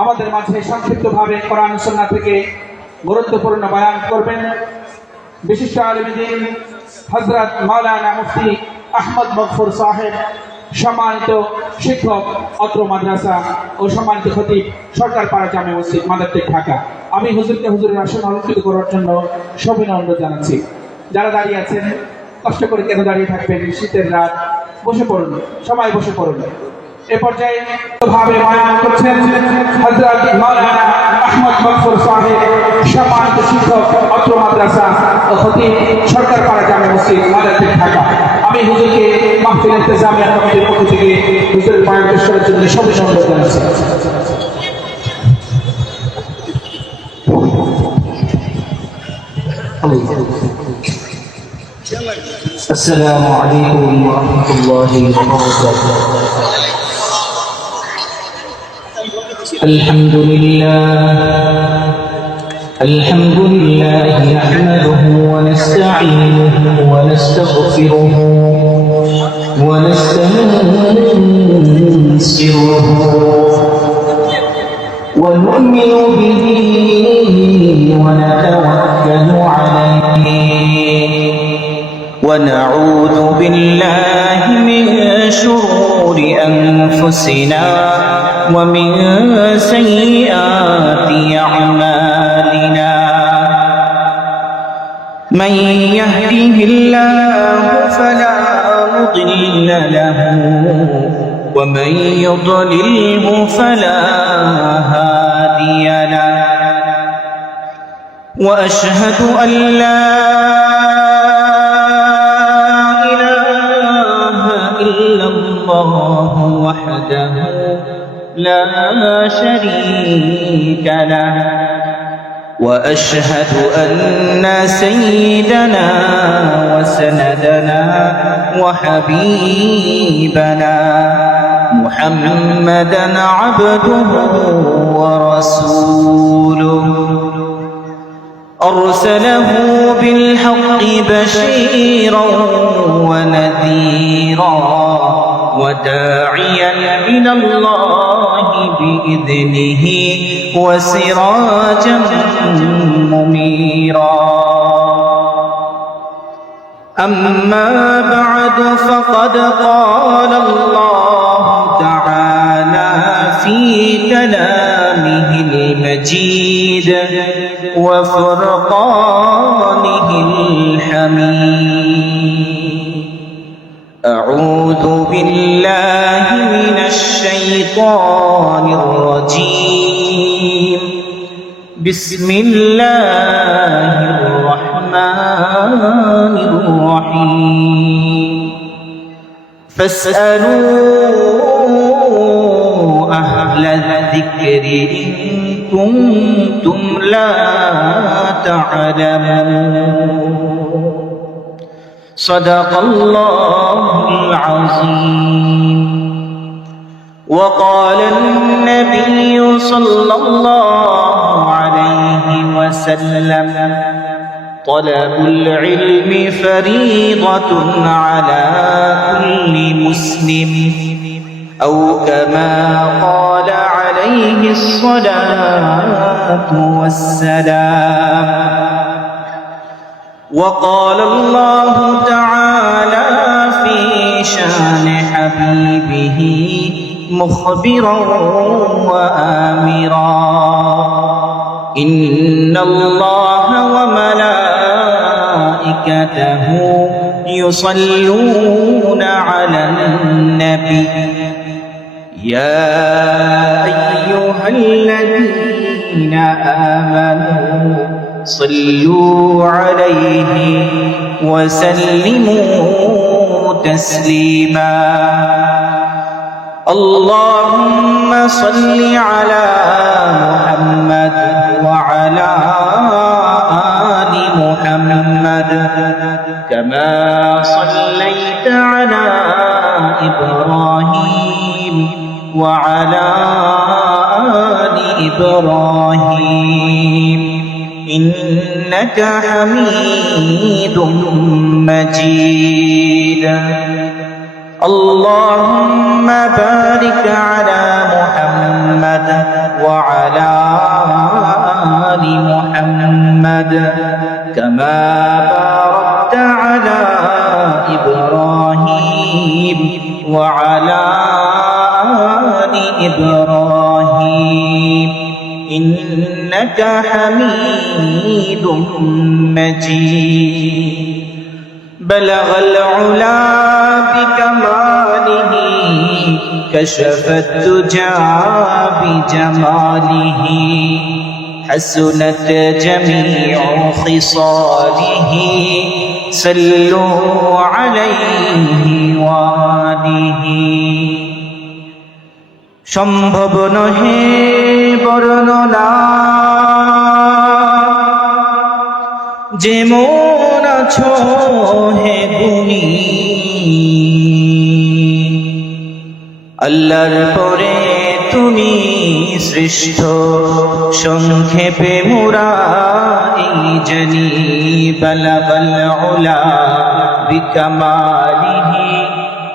আমাদের মাঝে সংক্ষিপ্তভাবে কোরআন ও সুন্নাহ থেকে গুরুত্বপূর্ণ বয়ান করবেন বিশিষ্ট আলেম দ্বীন হযরত মাওলানা মুফতি আহমদ মগফুর সাহেব, সম্মানিত শিক্ষক অত্র মাদ্রাসা ও সম্মানিত খতিব সরকারপাড়া জামে মসজিদ মাদারটেক ঢাকা। আমি হুজুরকে হুজুরের আসন অলঙ্কৃত করার জন্য সবিনয় অনুরোধ জানাচ্ছি। যারা দাঁড়িয়ে আছেন কষ্ট করে কেন দাঁড়িয়ে থাকবেন? শীতের রাত, বসে পড়ুন, সবাই বসে পড়ুন। এ পর্যায়ে ভাবে বয়ান করছেন হযরত মাওলানা আহমদ মগফুর সাহেব, সম্মানিত শিক্ষক অত্র মাদ্রাসা ও খতিব সরকারপাড়া জামে মসজিদ মাদারটেক ঢাকা। আমি হুজুরকে মাহফিল ইন্তেজামিয়া কমিটির পক্ষ থেকে হুজুরের বয়ান পেশ করার জন্য সবিনয় অনুরোধ জানাচ্ছি। السلام عليكم ورحمة الله وبركاته. الحمد لله نحمده ونستعينه ونستغفره ونستنصره ونؤمن به ونتوكل عليه ونعوذ بالله من شرور أنفسنا ومن سيئات أعمالنا. من يهده الله فلا مضل له ومن يضلله فلا هادي له. وأشهد أن لا وحده لا شريك له. وأشهد أن سيدنا وسندنا وحبيبنا محمدا عبده ورسوله أرسله بالحق بشيرا ونذيرا وداعيا إلى الله بإذنه وسراجا منيرا. أما بعد فقد قال الله تعالى في كلامه المجيد وفرقانه الحميد. أعوذ بالله من الشيطان الرجيم. بسم الله الرحمن الرحيم. فاسألوا أهل الذكر إن كنتم لا تعلمون. صدق الله العظيم. وقال النبي صلى الله عليه وسلم طلب العلم فريضة على كل مسلم أو كما قال عليه الصلاة والسلام. وقال الله تعالى في شان حبيبه مخبرا وآمرا إن الله وملائكته يصلون على النبي يا أيها الذين آمنوا صلوا عليه وسلموا تسليما. اللهم صل على محمد وعلى آل محمد كما صليت على إبراهيم وعلى آل إبراهيم إنك حميد مجيد. اللهم بارك على محمد وعلى آل محمد كما باركت على إبراهيم وعلى آل إبراهيم إنك حميد مجيد بلغ العلا بكماله كشف الدجى بجماله حسنت جميع خصاله صلوا عليه وآله সম্ভব নহে বর্ণনা যেমন আছো হে গুণী আল্লাহর পরে তুমি শ্রেষ্ঠ সংক্ষেপে মোরা এই জানি বালাগাল উলা বিকামালিহি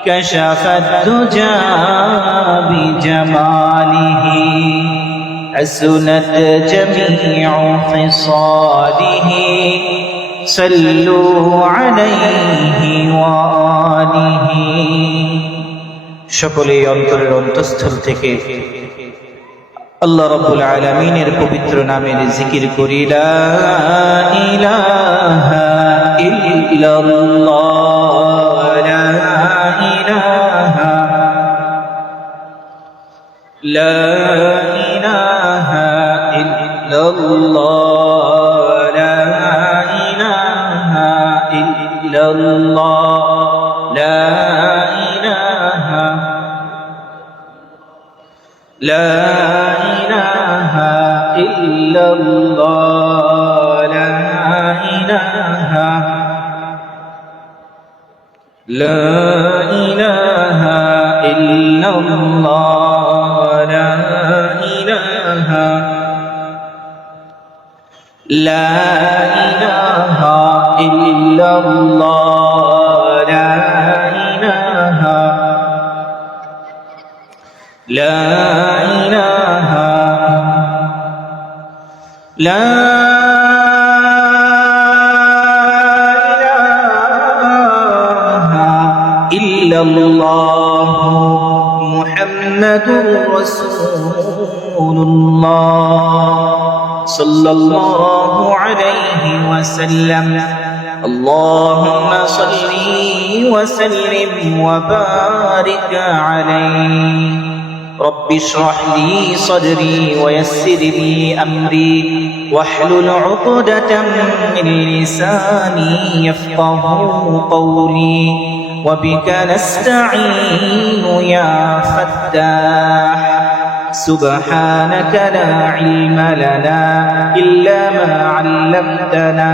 কাশাফাত দুজা বিজামালিহি حسنت جميع خصاله صلوا عليه وآله সকলেই অন্তরের অন্তঃস্থল থেকে আল্লাহ রাব্বুল আলামিনের পবিত্র নামের জিকির করি লা ইলাহা ইল্লাল্লাহ লা ইলাহা লা ইলাহা ইল্লাল্লাহ লা ইলাহা ইল্লাল্লাহ লা ইলাহা لا إله إلا الله لا إله لا إله إلا الله لا إله لا إله إلا الله لا إله لا إله لا إله إلا الله محمد رسول الله صلى الله عليه وسلم اللهم صل وسلم وبارك عليه رب اشرح لي صدري ويسر لي أمري واحلل عقدة من لساني يفقه قولي وبك نستعين يا فتاح سبحانك لا علم لنا إلا ما علمتنا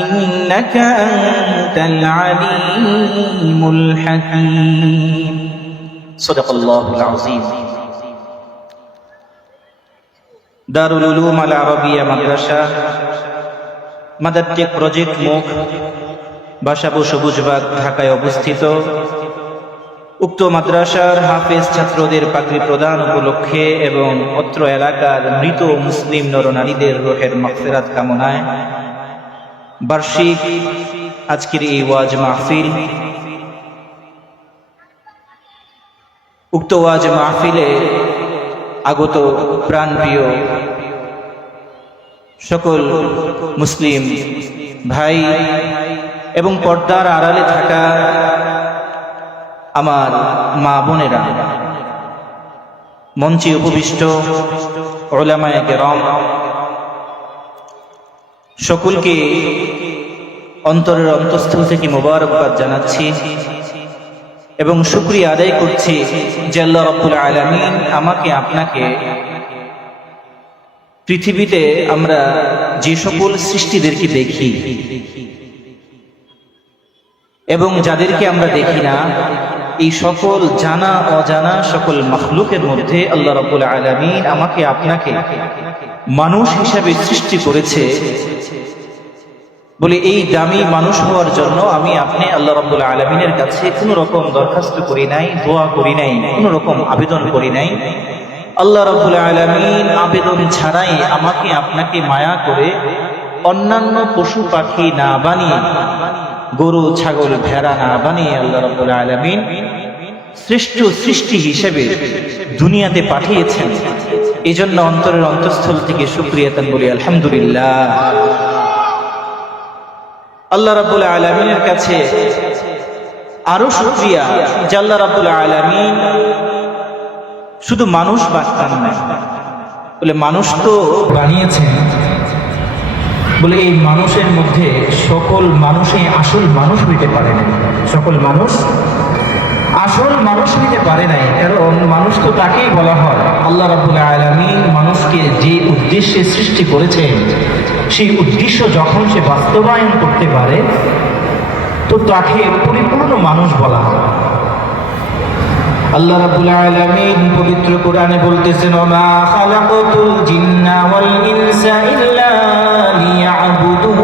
إنك أنت العليم الحكيم صدق الله العظيم দারুল উলুম আল আরাবিয়া মাদ্রাসা মাদারটেক প্রজেক্ট মুখ বাসাবো সবুজবাগ ঢাকায় অবস্থিত। উক্ত মাদ্রাসার হাফেজ ছাত্রদের পাগড়ি প্রদান উপলক্ষে এবং অত্র এলাকার মৃত মুসলিম নরনারীদের রূহের মাগফিরাত কামনায় বার্ষিক আজকের এই ওয়াজ মাহফিল। উক্ত ওয়াজ মাহফিলে আগত প্রাণপ্রিয় সকল মুসলিম ভাই এবং পর্দার আড়ালে থাকা আমার মা বোনেরা, মঞ্চে উপবিষ্ট উলামায়ে কেরাম, সকলকে অন্তরের অন্তঃস্থল থেকে মোবারকবাদ জানাচ্ছি এবং শুকরিয়া আদায় করছি যে আল্লাহ রাব্বুল আলামিন আমাকে আপনাকে পৃথিবীতে আমরা যে সকল সৃষ্টিদেরকে দেখি এবং যাদেরকে আমরা দেখি না, এই সকল জানা অজানা সকল মাখলুকের মধ্যে আল্লাহ রাব্বুল আলামিন আমাকে আপনাকে মানুষ হিসেবে সৃষ্টি করেছে বলে এই দামি মানুষ হওয়ার জন্য আমি আপনি আল্লাহ রাব্বুল আলামিনের কাছে কোনো রকম দরখাস্ত করি নাই, দোয়া করি নাই, কোনো রকম আবেদন করি নাই। আল্লাহ রাব্বুল আলামিন আবেদন ছাড়াই আমাকে আপনাকে মায়া করে অন্যান্য পশু পাখি না বানিয়ে, গরু ছাগল ভেড়া না বানিয়ে আল্লাহ রাব্বুল আলামিন শ্রেষ্ঠ সৃষ্টি হিসেবে দুনিয়াতে পাঠিয়েছেন। এই জন্য অন্তরের অন্তঃস্থল থেকে শুকরিয়া তান বলি আলহামদুলিল্লাহ। আল্লাহ রাব্বুল আলামিনের কাছে আরো শুকরিয়া যে আল্লাহ রাব্বুল আলামিন শুধু মানুষ বানান না, বলে মানুষ তো বানিয়েছেন, বলে এই মানুষের মধ্যে সকল মানুষই আসল মানুষ হইতে পারে না। সকল মানুষ আসল মানুষ হইতে পারে নাই, কারণ মানুষ তো তাকেই বলা হয় আল্লাহ রাব্বুল আলামিন মানুষকে যে উদ্দেশ্যে সৃষ্টি করেছেন সেই উদ্দেশ্য যখন সে বাস্তবায়ন করতে পারে তো তাকে পরিপূর্ণ মানুষ বলা হয়। আল্লাহ রাব্বুল আলামিন পবিত্র কোরআনে বলতেছেন, ওমা খালাকাতুল জিন্না ওয়াল ইনসা ইল্লা লিয়াবুদুন,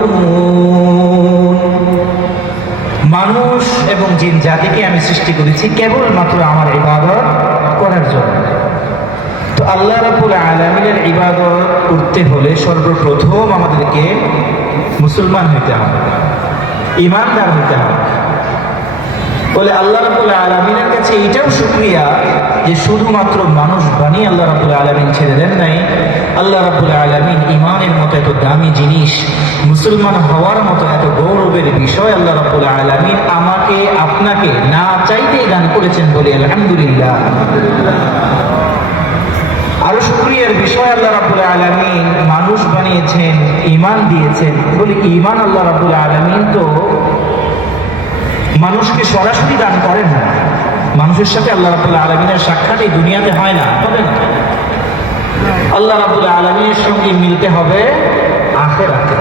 মানুষ এবং জিন জাতিকে আমি সৃষ্টি করেছি কেবলমাত্র আমার ইবাদত করার জন্য। তো আল্লাহ রাব্বুল আলামিনের ইবাদত করতে হলে সর্বপ্রথম আমাদেরকে মুসলমান হইতে হবে, ঈমানদার হইতে হবে। বলে আল্লাহ রাব্বুল আলামিনের কাছে এটাও শুকরিয়া যে শুধুমাত্র মানুষ বানিয়ে আল্লাহ রাব্বুল আলামিন ছেড়ে দেন নাই। আল্লাহ রাব্বুল আলামিন ঈমানের মতো এত দামি জিনিস, মুসলমান হওয়ার মতো এত গৌরবের বিষয় আল্লাহ রাব্বুল আলামিন আমাকে আপনাকে না চাইতেই দান করেছেন বলে আলহামদুলিল্লাহ। আরো শুকরিয়ার বিষয় আল্লাহ রাব্বুল আলামিন মানুষ বানিয়েছেন, ঈমান দিয়েছেন। বলে ঈমান আল্লাহ রাব্বুল আলামিন তো মানুষকে সরাসরি দান করেন না, মানুষের সাথে আল্লাহ রাব্বুল আলামিনের সাক্ষাৎ এই দুনিয়াতে হয় না, হবে না। আল্লাহ রাব্বুল আলামিনের সঙ্গে মিলতে হবে আখিরাতে।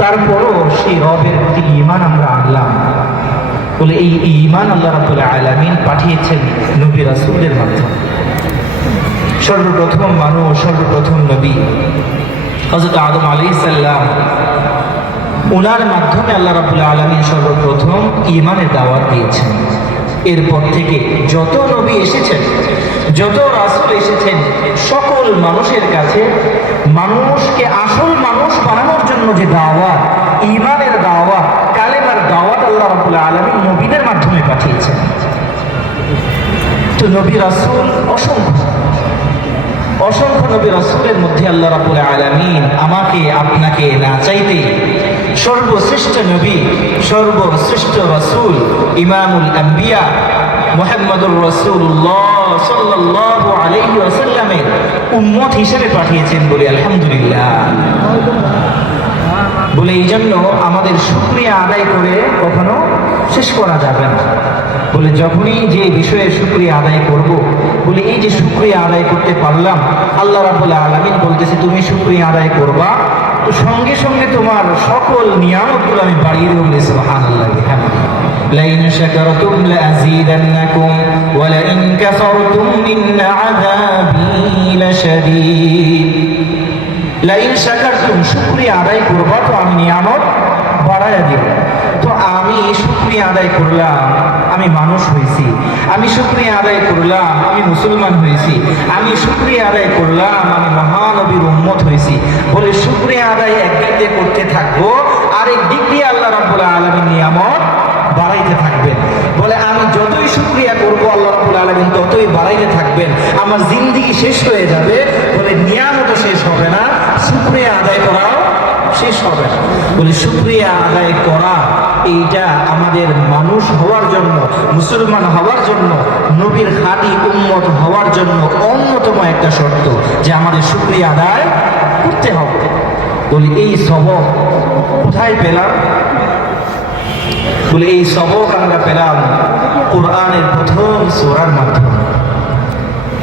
তারপরও সেই রবের প্রতি ঈমান আমরা আনলাম। বলে এই ঈমান আল্লাহ রাব্বুল আলামিন পাঠিয়েছেন নবী রাসূলদের মাধ্যমে। সর্বপ্রথম মানুষ, সর্বপ্রথম নবী হযরত আদম আলাইহিস সালাম, ওনার মাধ্যমে আল্লাহ রাব্বুল আলামিন সর্বপ্রথম ঈমানের দাওয়াত দিয়েছেন। এরপর থেকে যত নবী এসেছেন, যত রাসূল এসেছেন, সকল মানুষের কাছে মানুষকে আসল মানুষ বানানোর জন্য যে দাওয়াত, ঈমানের দাওয়াত, কালেমার দাওয়াত আল্লাহ রাব্বুল আলামিন নবীদের মাধ্যমে পাঠিয়েছেন। তো নবী রাসূল অসংখ্য নবী রাসূলের মধ্যে আল্লাহ রাব্বুল আলামিন আমাকে আপনাকে না চাইতে সর্বশ্রেষ্ঠ নবী, সর্বশ্রেষ্ঠ রাসূল, ইমামুল আম্বিয়া মুহাম্মদুর রাসূলুল্লাহ সাল্লাল্লাহু আলাইহি ওয়াসাল্লামের উম্মত হিসেবে পাঠিয়েছেন বলে আলহামদুলিল্লাহ। বলে এই জন্য আমাদের শুকরিয়া আদায় করে কখনো শেষ করা যাবে না। বলে যখনই যে বিষয়ে শুকরিয়া আদায় করব, বলে এই যে শুকরিয়া আদায় করতে পারলাম, আল্লাহ রাব্বুল আলামিন বলতেছে তুমি শুকরিয়া আদায় করবা তো সঙ্গে সঙ্গে তোমার সকল নিয়ামতগুলো আমি বাড়িয়ে দেব। বলে সুবহানাল্লাহ বিহামদিহি, লাইন শাকারতুম লাযীদান্নাকুম ওয়া লাইন কাফারতুম ইন আযাবী লাশাদীদ। লাইন শাকারতুম, শুকরিয়া আদায় করবা তো আমি নিয়ামত বাড়ায়া দিব। তো আমি শুকরিয়া আদায় করলাম, আমি মানুষ হয়েছি। আমি শুকরিয়া আদায় করলাম, আমি মুসলমান হয়েছি। আমি শুকরিয়া আদায় করলাম, আমি মহানবীর উম্মত হয়েছি। বলে শুকরিয়া আদায় একদিক দিয়ে করতে থাকবো, আরেক দিক দিয়ে আল্লাহ রাব্বুল আলামিন নিয়ামত বাড়াইতে থাকবেন। বলে আমি যতই শুকরিয়া করব আল্লাহ রাব্বুল আলামিন ততই বাড়াইতে থাকবেন। আমার জিন্দেগি শেষ হয়ে যাবে, বলে নিয়ামতও শেষ হবে না, শুকরিয়া আদায় করাও শেষ হবে না। বলে শুকরিয়া আদায় করা এইটা আমাদের মানুষ হওয়ার জন্য, মুসলমান হওয়ার জন্য, নবীর খাঁটি উম্মত হওয়ার জন্য অন্যতম একটা শর্ত যে আমাদের শুকরিয়া আদায় করতে হবে। বলি এই সবক কোথায় পেলাম? বলে এই সবক আমরা পেলাম কোরআনের প্রথম সূরার মাধ্যমে।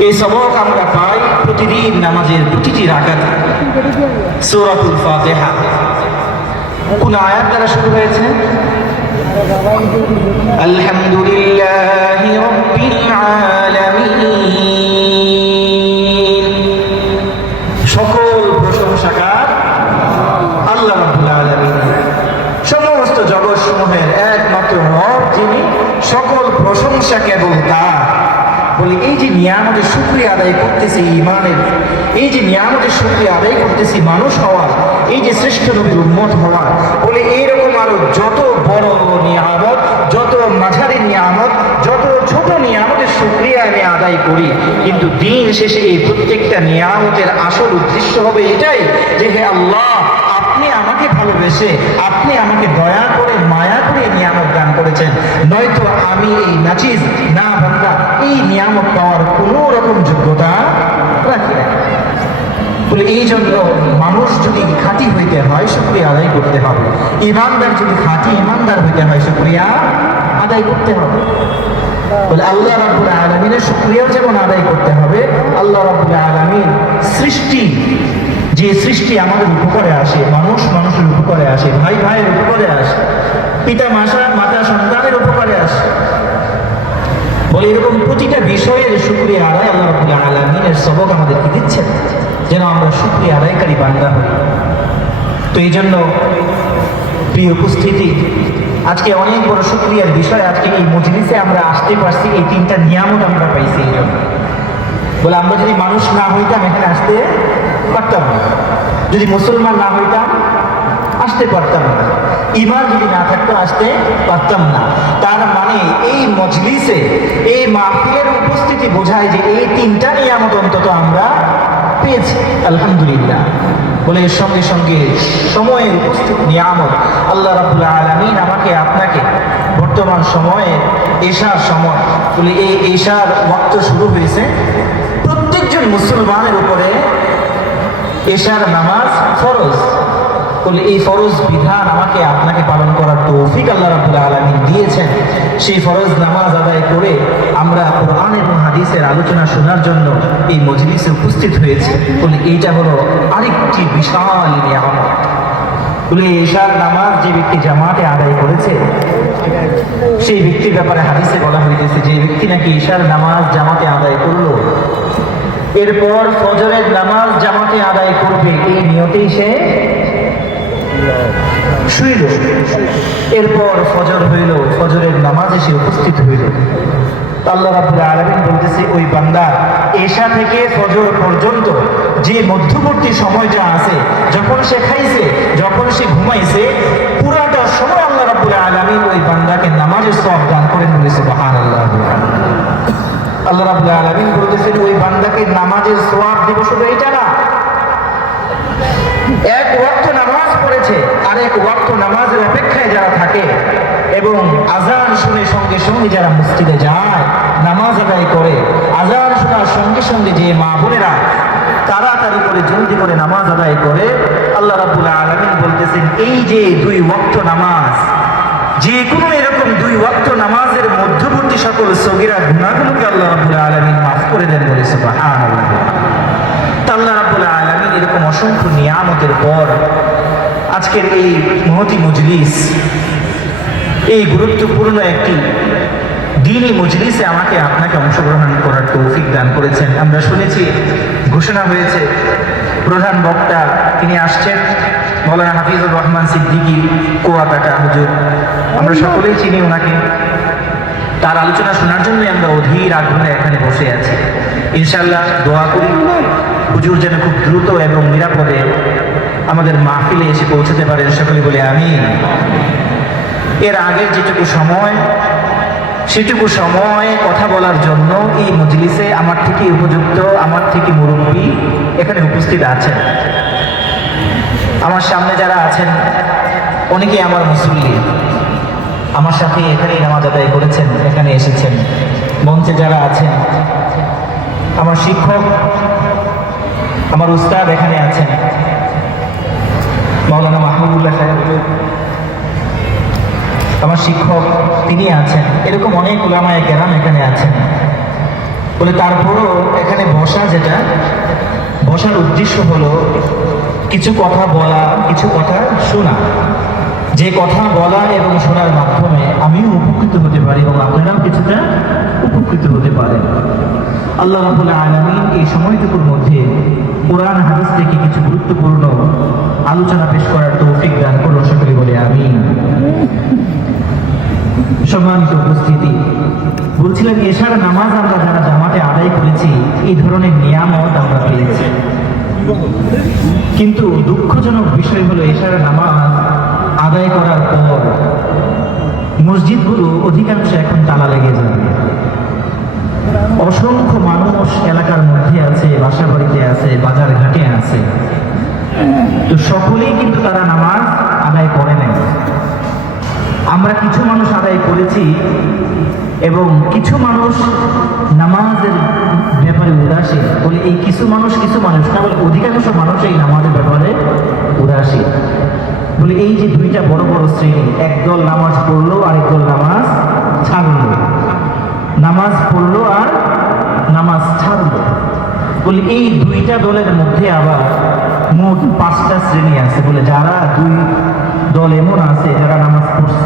এই সবক আমরা পাই প্রতিদিন নামাজের প্রতিটি রাকাতে। সূরাতুল ফাতিহা কোন আয়াত দ্বারা শুরু হয়েছে? আলহামদুলিল্লাহি রাব্বিল আলামিন। সকল প্রশংসাকার আল্লাহ রাব্বুল আলামিন। প্রশংসা কেবল তার। বলে এই যে নিয়ামতের শুকরিয়া আদায় করতেছি ইমানের, এই যে নিয়ামতের শুকরিয়া আদায় করতেছি মানুষ হওয়ার, এই যে শ্রেষ্ঠ নবীর উম্মত হওয়ার, বলে এইরকম আরো যত বড় নিয়ামত, যত মাঝারি নিয়ামত, যত ছোট নিয়ামতের শুকরিয়া আমি আদায় করি, কিন্তু দিন শেষে এই প্রত্যেকটা নিয়ামতের আসল উদ্দেশ্য হবে এটাই যে হে আল্লাহ, আপনি আমাকে ভালোবেসে, আপনি আমাকে দয়া করে মায়া করে নিয়ামত দান করেছেন, নয়তো আমি এই নাচিজ না বান্দা এই নিয়ামত পাওয়ার কোনো রকম যোগ্যতা রাখি না। বলে এই জন্য মানুষ যদি খাঁটি হইতে হয় শুকরিয়া আদায় করতে হবে, ইমানদার যদি খাঁটি ইমানদার হইতে হয় শুকরিয়া আদায় করতে হবে। বলে আল্লাহ রাব্বুল আলামিনের শুকরিয়াও যেমন আদায় করতে হবে, আল্লাহ রাব্বুল আলামিন সৃষ্টি, যে সৃষ্টি আমাদের উপকারে আসে, মানুষ মানুষের উপকারে আসে, ভাই ভাইয়ের উপকারে আসে, পিতা মাতা সন্তানের উপকারে আসে, বলে এরকম প্রতিটা বিষয়ের শুকরিয়া আদায় আল্লাহ রাব্বুল আলামিনের সবক আমাদেরকে দিচ্ছেন যেন আমরা শুকরিয়া আদায়কারী বান্দা হই। তো এই জন্য প্রিয় উপস্থিতি, আজকে অনেক বড় শুকরিয়ার বিষয়, আজকে এই মজলিসে আমরা আসতে পারছি, এই তিনটা নিয়ামত আমরা পাইছি এই জন্য। বলে আমরা যদি মানুষ না হইতাম এখানে আসতে পারতাম না, যদি মুসলমান না হইতাম আসতে পারতাম না, ঈমান যদি না থাকতো আসতে পারতাম না। তার মানে এই মজলিসে, এই মাহফিলের উপস্থিতি বোঝায় যে এই তিনটা নিয়ামত অন্তত আমরা পেয়েছি, আলহামদুলিল্লাহ। বলে এর সঙ্গে সঙ্গে সময়ের উপস্থিত নিয়ামত, আল্লাহ রাব্বুল আলামিন আমাকে আপনাকে বর্তমান সময়ে এশার সময়, বলে এই এশার ওয়াক্ত শুরু হয়েছে, প্রত্যেকজন মুসলমানের উপরে এশার নামাজ ফরজ। বলে এই ফরজ বিধান আমাকে আপনাকে পালন করার তৌফিক আল্লাহ রাব্বুল আলামিন দিয়েছেন। সেই ফরজ নামাজ আদায় করে আমরা কোরআন এবং হাদিসের আলোচনা শোনার জন্য এই মজলিসে উপস্থিত হয়েছি। বলে এইটা হলো আরেকটি বিশাল নিয়ামত। বলে এশার নামাজ যে ব্যক্তি জামাতে আদায় করেছে সেই ব্যক্তির ব্যাপারে হাদিসে বলা হইতেছে যে ব্যক্তি নাকি এশার নামাজ জামাতে আদায় করলো, এরপর ফজরের নামাজ জামাতে আদায় করবে, এই নিয়তেই সে শুইল, এরপর ফজর হইল, ফজরের নামাজে সে উপস্থিত হইল। আল্লাহ রাব্বুল আলামিন বলতেছে ওই বান্দা এশা থেকে ফজর পর্যন্ত যে মধ্যবর্তী সময়টা আছে, যখন সে খাইছে, যখন সে ঘুমাইছে, পুরাটা সময় আল্লাহ রাব্বুল আলামিন ওই বান্দাকে নামাজের সওয়াব দান করেন। বলে সুবহানাল্লাহ। আল্লাহ রাব্বুল আলামিন বলতেছেন ওই বান্দাকে নামাজের সওয়াব দিব, শুধু এটা না, এক ওয়াক্ত নামাজ পড়েছে আর এক ওয়াক্ত নামাজের অপেক্ষায় যারা থাকে এবং আজান শুনে সঙ্গে সঙ্গে যারা মসজিদে যায়, নামাজ আদায় করে, আজান শোনার সঙ্গে সঙ্গে যে মা বোনেরা তাড়াতাড়ি করে জলদি করে নামাজ আদায় করে, আল্লাহ রাব্বুল আলামিন বলতেছেন এই যে দুই ওয়াক্ত নামাজ, যে কোনো এরকম দুই ওয়াক্ত নামাজের মধ্যবর্তী সকল সগীরা গুনাহগুলোকে আল্লাহ রাব্বুল আলামিন মাফ করে দেন। বলে সুবহানাল্লাহ। আল্লাহ রাব্বুল আলামিন এরকম অসংখ্য নিয়ামতের পর আজকের এই মহতি মজলিস, এই গুরুত্বপূর্ণ একটি দ্বীনি মজলিসে আমাকে আপনাকে অংশগ্রহণ করার তৌফিক দান করেছেন। আমরা শুনেছি, ঘোষণা হয়েছে, প্রধান বক্তা তিনি আসছেন, মৌলানা হাফিজুর রহমান সিদ্দিকী কুয়াকাটা হুজুর। আমরা সকলেই চিনি ওনাকে, তার আলোচনা শোনার জন্যই আমরা অধীর আগ্রহে এখানে বসে আছি। ইনশাআল্লাহ দোয়া করি হুজুর যেন খুব দ্রুত এবং নিরাপদে আমাদের মাহফিলে এসে পৌঁছতে পারেন, সকলে বলে আমিন। এর আগের যেটুকু সময়, সেটুকু সময় কথা বলার জন্য এই মজলিসে আমার থেকে উপযুক্ত, আমার থেকে মুরব্বী এখানে উপস্থিত আছেন। আমার সামনে যারা আছেন অনেকেই আমার মুসল্লি, আমার সাথে এখানেই নামাজ আদায় করেছেন, এখানে এসেছেন। মঞ্চে যারা আছেন আমার শিক্ষক, আমার উস্তাদ এখানে আছেন, মাওলানা মাহমুদুল্লাহ সাহেব আমার শিক্ষক, তিনি আছেন। এরকম অনেক উলামায়ে কেরাম এখানে আছেন। বলে তারপরও এখানে বসা, যেটা বসার উদ্দেশ্য হলো কিছু কথা বলা, কিছু কথা শোনা। যে কথা বলা এবং শোনার মাধ্যমে আমিও উপকৃত হতে পারি এবং আপনারাও কিছুটা উপকৃত হতে পারেন। আল্লাহ রাব্বুল আলামিন এই সময়টুকুর মধ্যে কোরআন হাদিস থেকে কিছু গুরুত্বপূর্ণ আলোচনা পেশ করার তৌফিক দান করুন, সকলে বলে আমিন। সম্মানিত উপস্থিতি, বলছিলাম এশার নামাজ আমরা যারা জামাতে আদায় করেছি এই ধরনের নিয়ামত আমরা পেয়েছি, কিন্তু দুঃখজনক বিষয় হলো এশার নামাজ আদায় করার পর মসজিদগুলো অধিকাংশ এখন তালা লেগে যাবে। অসংখ্য মানুষ এলাকার মধ্যে আছে, বাসা বাড়িতে আছে, বাজার ঘাটে আছে, তো সকলেই কিন্তু তারা নামাজ আদায় করে নাই। আমরা কিছু মানুষ আদায় করেছি এবং কিছু মানুষ নামাজের ব্যাপারে উদাসীন। বলে এই কিছু মানুষ না, বলে অধিকাংশ মানুষ এই নামাজের ব্যাপারে উদাসীন। বলে এই যে দুইটা বড় বড় শ্রেণী, একদল নামাজ পড়লো আর একদল নামাজ ছাড়লো, নামাজ পড়লো আর নামাজ ছাড়লো। বলে এই দুইটা দলের মধ্যে আবার মোট 5টা শ্রেণী আছে। বলে যারা দুই দল এমন আছে যারা নামাজ পড়ছে,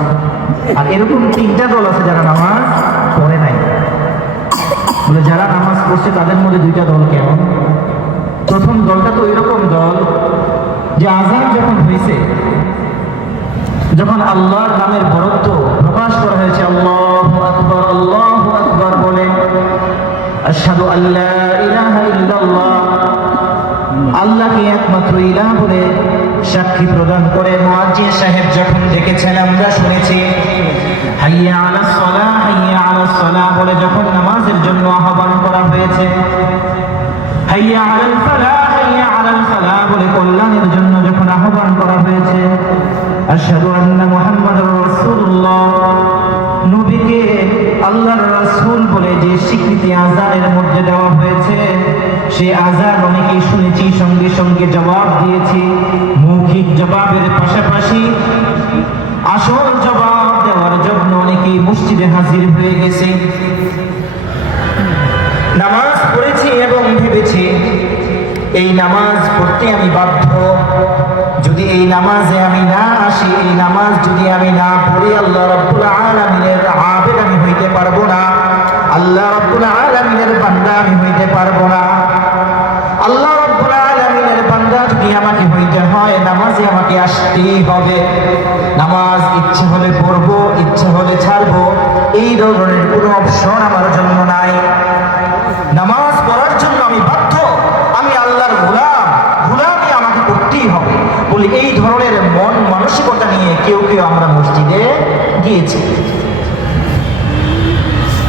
আর এরকম 3টা দল আছে যারা নামাজ পড়ে নাই। বলে যারা নামাজ পড়ছে তাদের মধ্যে 2টা দল কেমন? প্রথম দলটা তো এরকম দল যে আযান যখন হয়েছে, যখন আল্লাহর নামের বরত্ব প্রকাশ করা হয়েছে, আল্লাহু আকবার বলে, আশহাদু আল্লা ইলাহা ইল্লাল্লাহ, আল্লাহকে একমাত্র ইলাহ বলে সাক্ষী প্রদান করে মুয়াজ্জিন সাহেব যখন ডেকেছেন, আমরা শুনেছি হাইয়া আলাস সালাহ হাইয়া আলাস সালাহ বলে যখন নামাজের জন্য আহ্বান করা হয়েছে, হাইয়া আলাল ফালাহ হাইয়া আলাল ফালাহ বলে কল্যাণের জন্য যখন আহ্বান করা হয়েছে, আশহাদু আন্না মুহাম্মাদুর রাসূলুল্লাহ, নবীকে আল্লাহর রাসূল বলে যে স্বীকৃতি আযানের মধ্যে দেওয়া হয়েছে, সে আযান অনেকেই শুনেছি, সঙ্গে সঙ্গে জবাব দিয়েছি। মৌখিক জবাবের পাশাপাশি আসল জবাব দেওয়ার জন্য অনেকেই মসজিদে হাজির হয়ে গেছে। নামাজ পড়েছি এবং ভেবেছি এই নামাজ পড়তে আমি বাধ্য, যদি এই নামাজে আমি না আসি, এই নামাজ যদি আমি না পড়ি, আল্লাহ রাব্বুল আলামিনের আবেদ আমি হইতে পারবো না, আল্লাহ রাব্বুল আলামিনের বান্দা আমি হইতে পারবো না। আল্লাহ রাব্বুল আলামিনের বান্দা যদি আমাকে হইতে হয়, নামাজে আমাকে আসতেই হবে। নামাজ ইচ্ছে হলে পড়বো, ইচ্ছে হলে ছাড়বো, এই ধরনের কোনো অপশন আমার জন্য নাই। নামাজ পড়ার জন্য আমি বাধ্য, আমি আল্লাহর গোলামি আমাকে করতেই হবে। বলি এই ধরনের মন মানসিকতা নিয়ে কেউ আমরা মসজিদে গিয়েছি,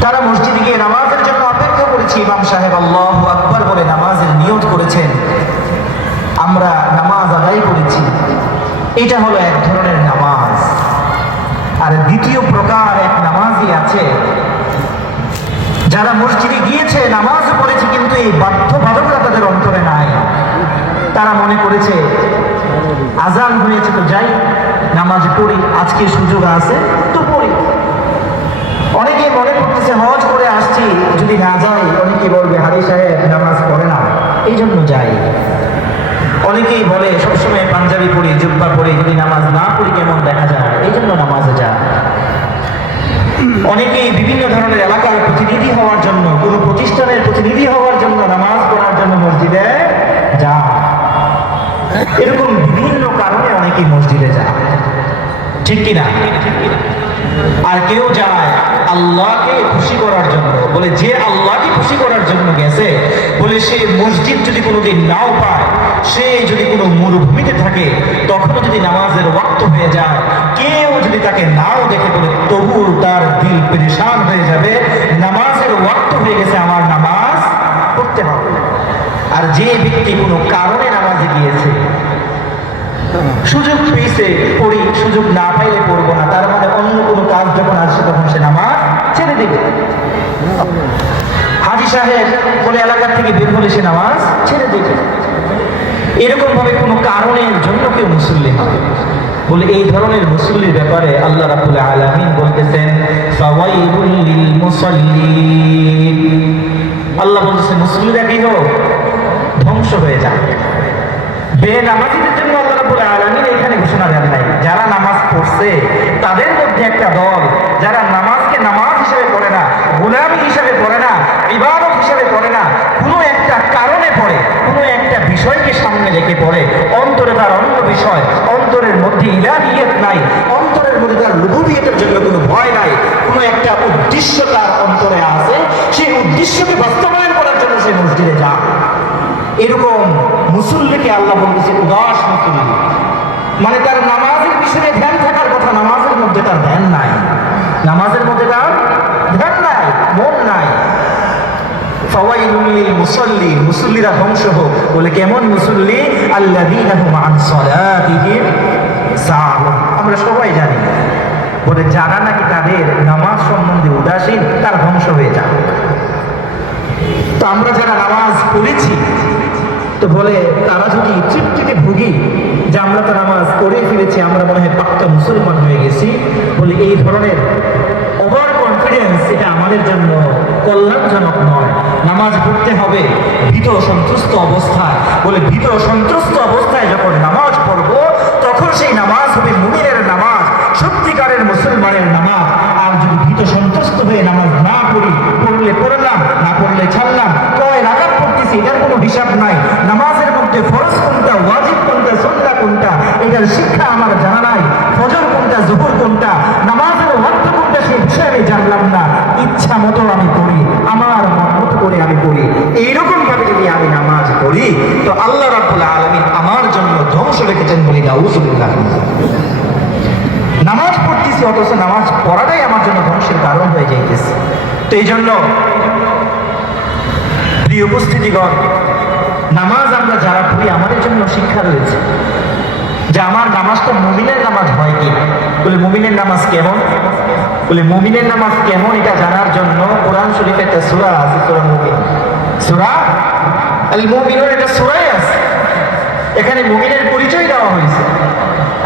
তারা মসজিদে গিয়ে নামাজের জন্য অপেক্ষা করেছি। ইমাম সাহেব আল্লাহু আকবার বলে নামাজের নিয়ত করেছেন, আমরা নামাজ আদায় করেছি। এটা হলো এক ধরনের নামাজ। আর দ্বিতীয় প্রকার এক নামাজই আছে, যারা মসজিদে গিয়েছে, নামাজ পড়েছে, কিন্তু এই বাধ্যবাধকতা তাদের অন্তরে নাই। তারা মনে করেছে আযান হয়েছে তো যাই, নামাজ পড়ি, আজকে সুযোগ আছে তো পড়ি। অনেকে মনে করতেছে হজ করে আসছি, যদি না যাই অনেকে বলবে হাজী সাহেব নামাজ পড়ে না, এই জন্য যাই। অনেকেই বলে সবসময় পাঞ্জাবি পড়ি, জুব্বা পড়ি, যদি নামাজ না পড়ি কেমন দেখা যায়, এই জন্য নামাজে যায়। অনেকেই বিভিন্ন ধরনের এলাকার প্রতিনিধি হওয়ার জন্য, কোনো প্রতিষ্ঠানের প্রতিনিধি হওয়ার জন্য, নামাজ পড়ার জন্য মসজিদে যায়। এরকম বিভিন্ন কারণে অনেকেই মসজিদে যায়, ঠিক কিনা? আর কেউ যায় আল্লাহকে খুশি করার জন্য। বলে যে আল্লাহকে খুশি করার জন্য গেছে, বলে সে মসজিদ যদি কোনোদিন নাও পায়, সে যদি কোনো মরুভূমিতে থাকে, তখনও যদি নামাজের ওয়াক্ত হয়ে যায়, কেউ যদি তাকে নাও দেখে, বলে তবু তার দিল পেরেশান হয়ে যাবে, নামাজের ওয়াক্ত হয়ে গেছে, আমার নামাজ পড়তে হবে। আর যে ব্যক্তি কোনো কারণে নামাজে গিয়েছে, সুযোগ পেয়েছে পড়ি, সুযোগ না পাইলে পড়বো না, তার মানে অন্য কোনো কাজ যখন আসছে তখন সে নামাজ ছেড়ে দেবে। হাজী সাহেব বলে এলাকা থেকে বের হলে সে নামাজ ছেড়ে দেবে। এরকম ভাবে কোনো কারণের জন্য কেউ মুসল্লি হবে। বলে এই ধরনের মুসল্লির ব্যাপারে আল্লাহ রাব্বুল আলামিন বলতেছেন, ফাওয়াইলুল লিল মুসাল্লিন, আল্লাহ বলতেছেন মুসল্লিরা কি হোক, ধ্বংস হয়ে যাবে। বেনামাজীদের জন্য আল্লাহ রাব্বুল আলামিন এখানে ঘোষণা দেন নাই। যারা নামাজ পড়ছে তাদের মধ্যে একটা দল, যারা নামাজকে নামাজ হিসেবে পড়ে না, গোলামি হিসেবে পড়ে না, ইবাদত হিসেবে পড়ে না, কোনো একটা কারণে পড়ে, কোনো একটা বিষয়কে সামনে রেখে পড়ে, অন্তরে তার অন্য বিষয়, অন্তরের মধ্যে ইলাহিয়ত নাই, অন্তরের মধ্যে তার রুবুবিয়তের জন্য কোনো ভয় নাই, কোনো একটা উদ্দেশ্য তার অন্তরে আছে, সেই উদ্দেশ্যকে বাস্তবায়ন করার জন্য সে মসজিদে যায়। এরকম মুসল্লিকে আল্লাহ বলতেছে উদাস মুসল্লি, মানে তার নামাজের পিছনে ধ্যান থাকার কথা, নামাজের মধ্যে তার ধ্যান নাই, নামাজের মধ্যে তার ধ্যান নাই, মন নাই। ফাওয়াইলুল লিল মুসাল্লি, মুসল্লিরা ধ্বংস হোক। বলে কেমন মুসল্লি? আল্লাযীনা হুম আন সালাতিহিম সাহুন। আমরা সবাই জানি, বলে যারা নাকি তাদের নামাজ সম্বন্ধে উদাসীন তার ধ্বংস হয়ে যাবে। তো আমরা যারা নামাজ পড়েছি, তো বলে তারা যদি তৃপ্তিতে ভুগি যে আমরা তো নামাজ পড়ে ফিরেছি, আমরা মনে হয় পাক্কা মুসলমান হয়ে গেছি, বলে এই ধরনের ওভার কনফিডেন্স এটা আমাদের জন্য কল্যাণজনক নয়। নামাজ পড়তে হবে ভীত সন্ত্রস্ত অবস্থায়। বলে ভীত সন্ত্রস্ত অবস্থায় যখন নামাজ পড়বো তখন সেই নামাজ হবে মুমিনের নামাজ, সত্যিকারের মুসলমানের নামাজ। আর যদি ভীত সন্ত্রস্ত হয়ে নামাজ না পড়ি, পড়লে পড়লাম, না পড়লে ছাড়লাম, কয় রাকাত পড়তেছি এটার কোনো হিসাব নাই, নামাজের মধ্যে ফরজ কোনটা, ওয়াজিব কোনটা, সুন্নাহ কোনটা এটার শিক্ষা আমার জানা নাই, ফজর কোনটা, জোহর কোনটা, নামাজের ওয়াক্ত কোনটা সেই বিষয়ে আমি জানলাম না, ইচ্ছা মতো আমি পড়ি, আমার মন মতো করে আমি পড়ি, এইরকম ভাবে যদি আমি নামাজ পড়ি তো আল্লাহ রাব্বুল আলামিন আমার জন্য ধ্বংস রেখেছেন। বলি নাউযুবিল্লাহ। নামাজ পড়তেছি অথচ নামাজ পড়াটাই আমার জন্য ধ্বংসের কারণ হয়ে যাইতেছে। তো এই জন্য প্রিয় উপস্থিতিগণ, নামাজ আমরা যারা পড়ি আমাদের জন্য শিক্ষা রয়েছে যে আমার নামাজটা মুমিনের নামাজ হয় কি। বলে মুমিনের নামাজ কেমন? বলে মুমিনের নামাজ কেমন এটা জানার জন্য কোরআন শরীফে একটা সূরা আছে, সূরা মুমিন, সূরা আল মুমিনুন, এটা সূরাই আছে, এখানে মুমিনের পরিচয় দেওয়া হয়েছে।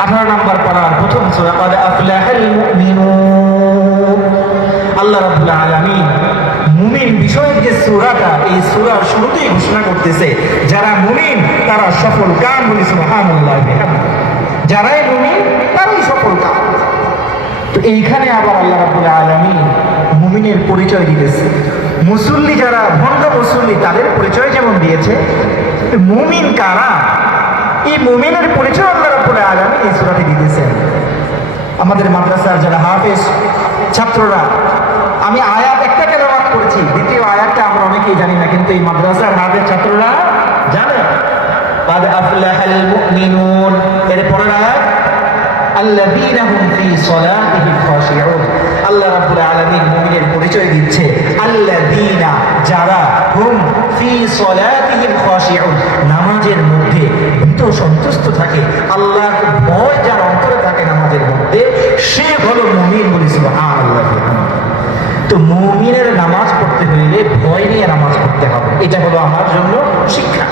18 নম্বর পারার প্রথম সূরা ক্বাদ আফলাহাল মুমিনুন। আল্লাহ রাব্বুল আলামিন মুমিন বিষয়ক যে সূরাটা, এই সূরার শুরুতেই ঘোষণা করতেছে যারা মুমিন তারা সফল কাম। বলি সুবহানাল্লাহ। যারাই মুমিন তারাই সফল কাম। তো এইখানে আবার আল্লাহ রাব্বুল আলামিন মুমিনের পরিচয় দিতেছে। মুসল্লি যারা ভণ্ড মুসল্লি তাদের পরিচয় যেমন দিয়েছে, মুমিন কারা এই মুমিনের পরিচয় আল্লাহ রাব্বুল আলামিন এই সূরাতে দিতেছেন। আমাদের মাদ্রাসার যারা হাফেজ ছাত্ররা, আমি আয়াত একটা তেলাওয়াত করেছি, দ্বিতীয় আয়াতটা আমরা অনেকেই জানি না, কিন্তু এই মাদ্রাসার হাফেজ ছাত্ররা জানে। ক্বাদ আফলাহাল মুমিনুন, এর পরের আয়াত আল্লাযীনা হুম ফি সালাতিহিম খাশিউন। আল্লাহ রাব্বুল আলামিন মুমিনের পরিচয় দিচ্ছে, আল্লাযীনা যারা, হুম ফি সালাতিহিম খাশিউন নামাজের মধ্যে ভীত সন্তুষ্ট থাকে, আল্লাহর ভয় যার অন্তরে থাকে নামাজের মধ্যে, সে হলো মুমিন। বলি সুবহানাল্লাহ। তো মুমিনের নামাজ পড়তে হইলে ভয় নিয়ে নামাজ পড়তে হবে, এটা হলো আমার জন্য শিক্ষা।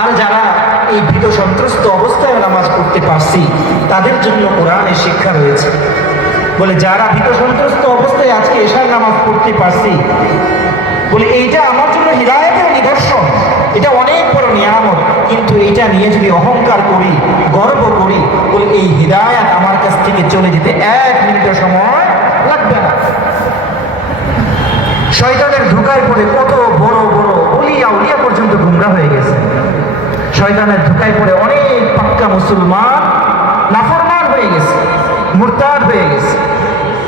আর যারা এই ভীত সন্ত্রস্ত অবস্থায় নামাজ পড়তে পারছি তাদের জন্য কোরআনের শিক্ষা রয়েছে। বলে যারা ভীত সন্ত্রস্ত অবস্থায় আজকে এশার নামাজ পড়তে পারছি, বলে এইটা আমার জন্য হিদায়াতের নিদর্শন, এটা অনেক বড় নিয়ামত। কিন্তু এইটা নিয়ে যদি অহংকার করি, গর্ব করি, বলে এই হিদায়াত আমার কাছ থেকে চলে যেতে 1 মিনিটের সময় লাগবে না। শয়তানের ধোঁকায় পড়ে কত বড় বড় ওলিয়া উলিয়া পর্যন্ত গুমরাহ হয়ে গেছে। শয়তানের ধোঁকায় পড়ে অনেক পাক্কা মুসলমান নাফরমান হয়ে গেছে, মুরতাদ হয়ে গেছে।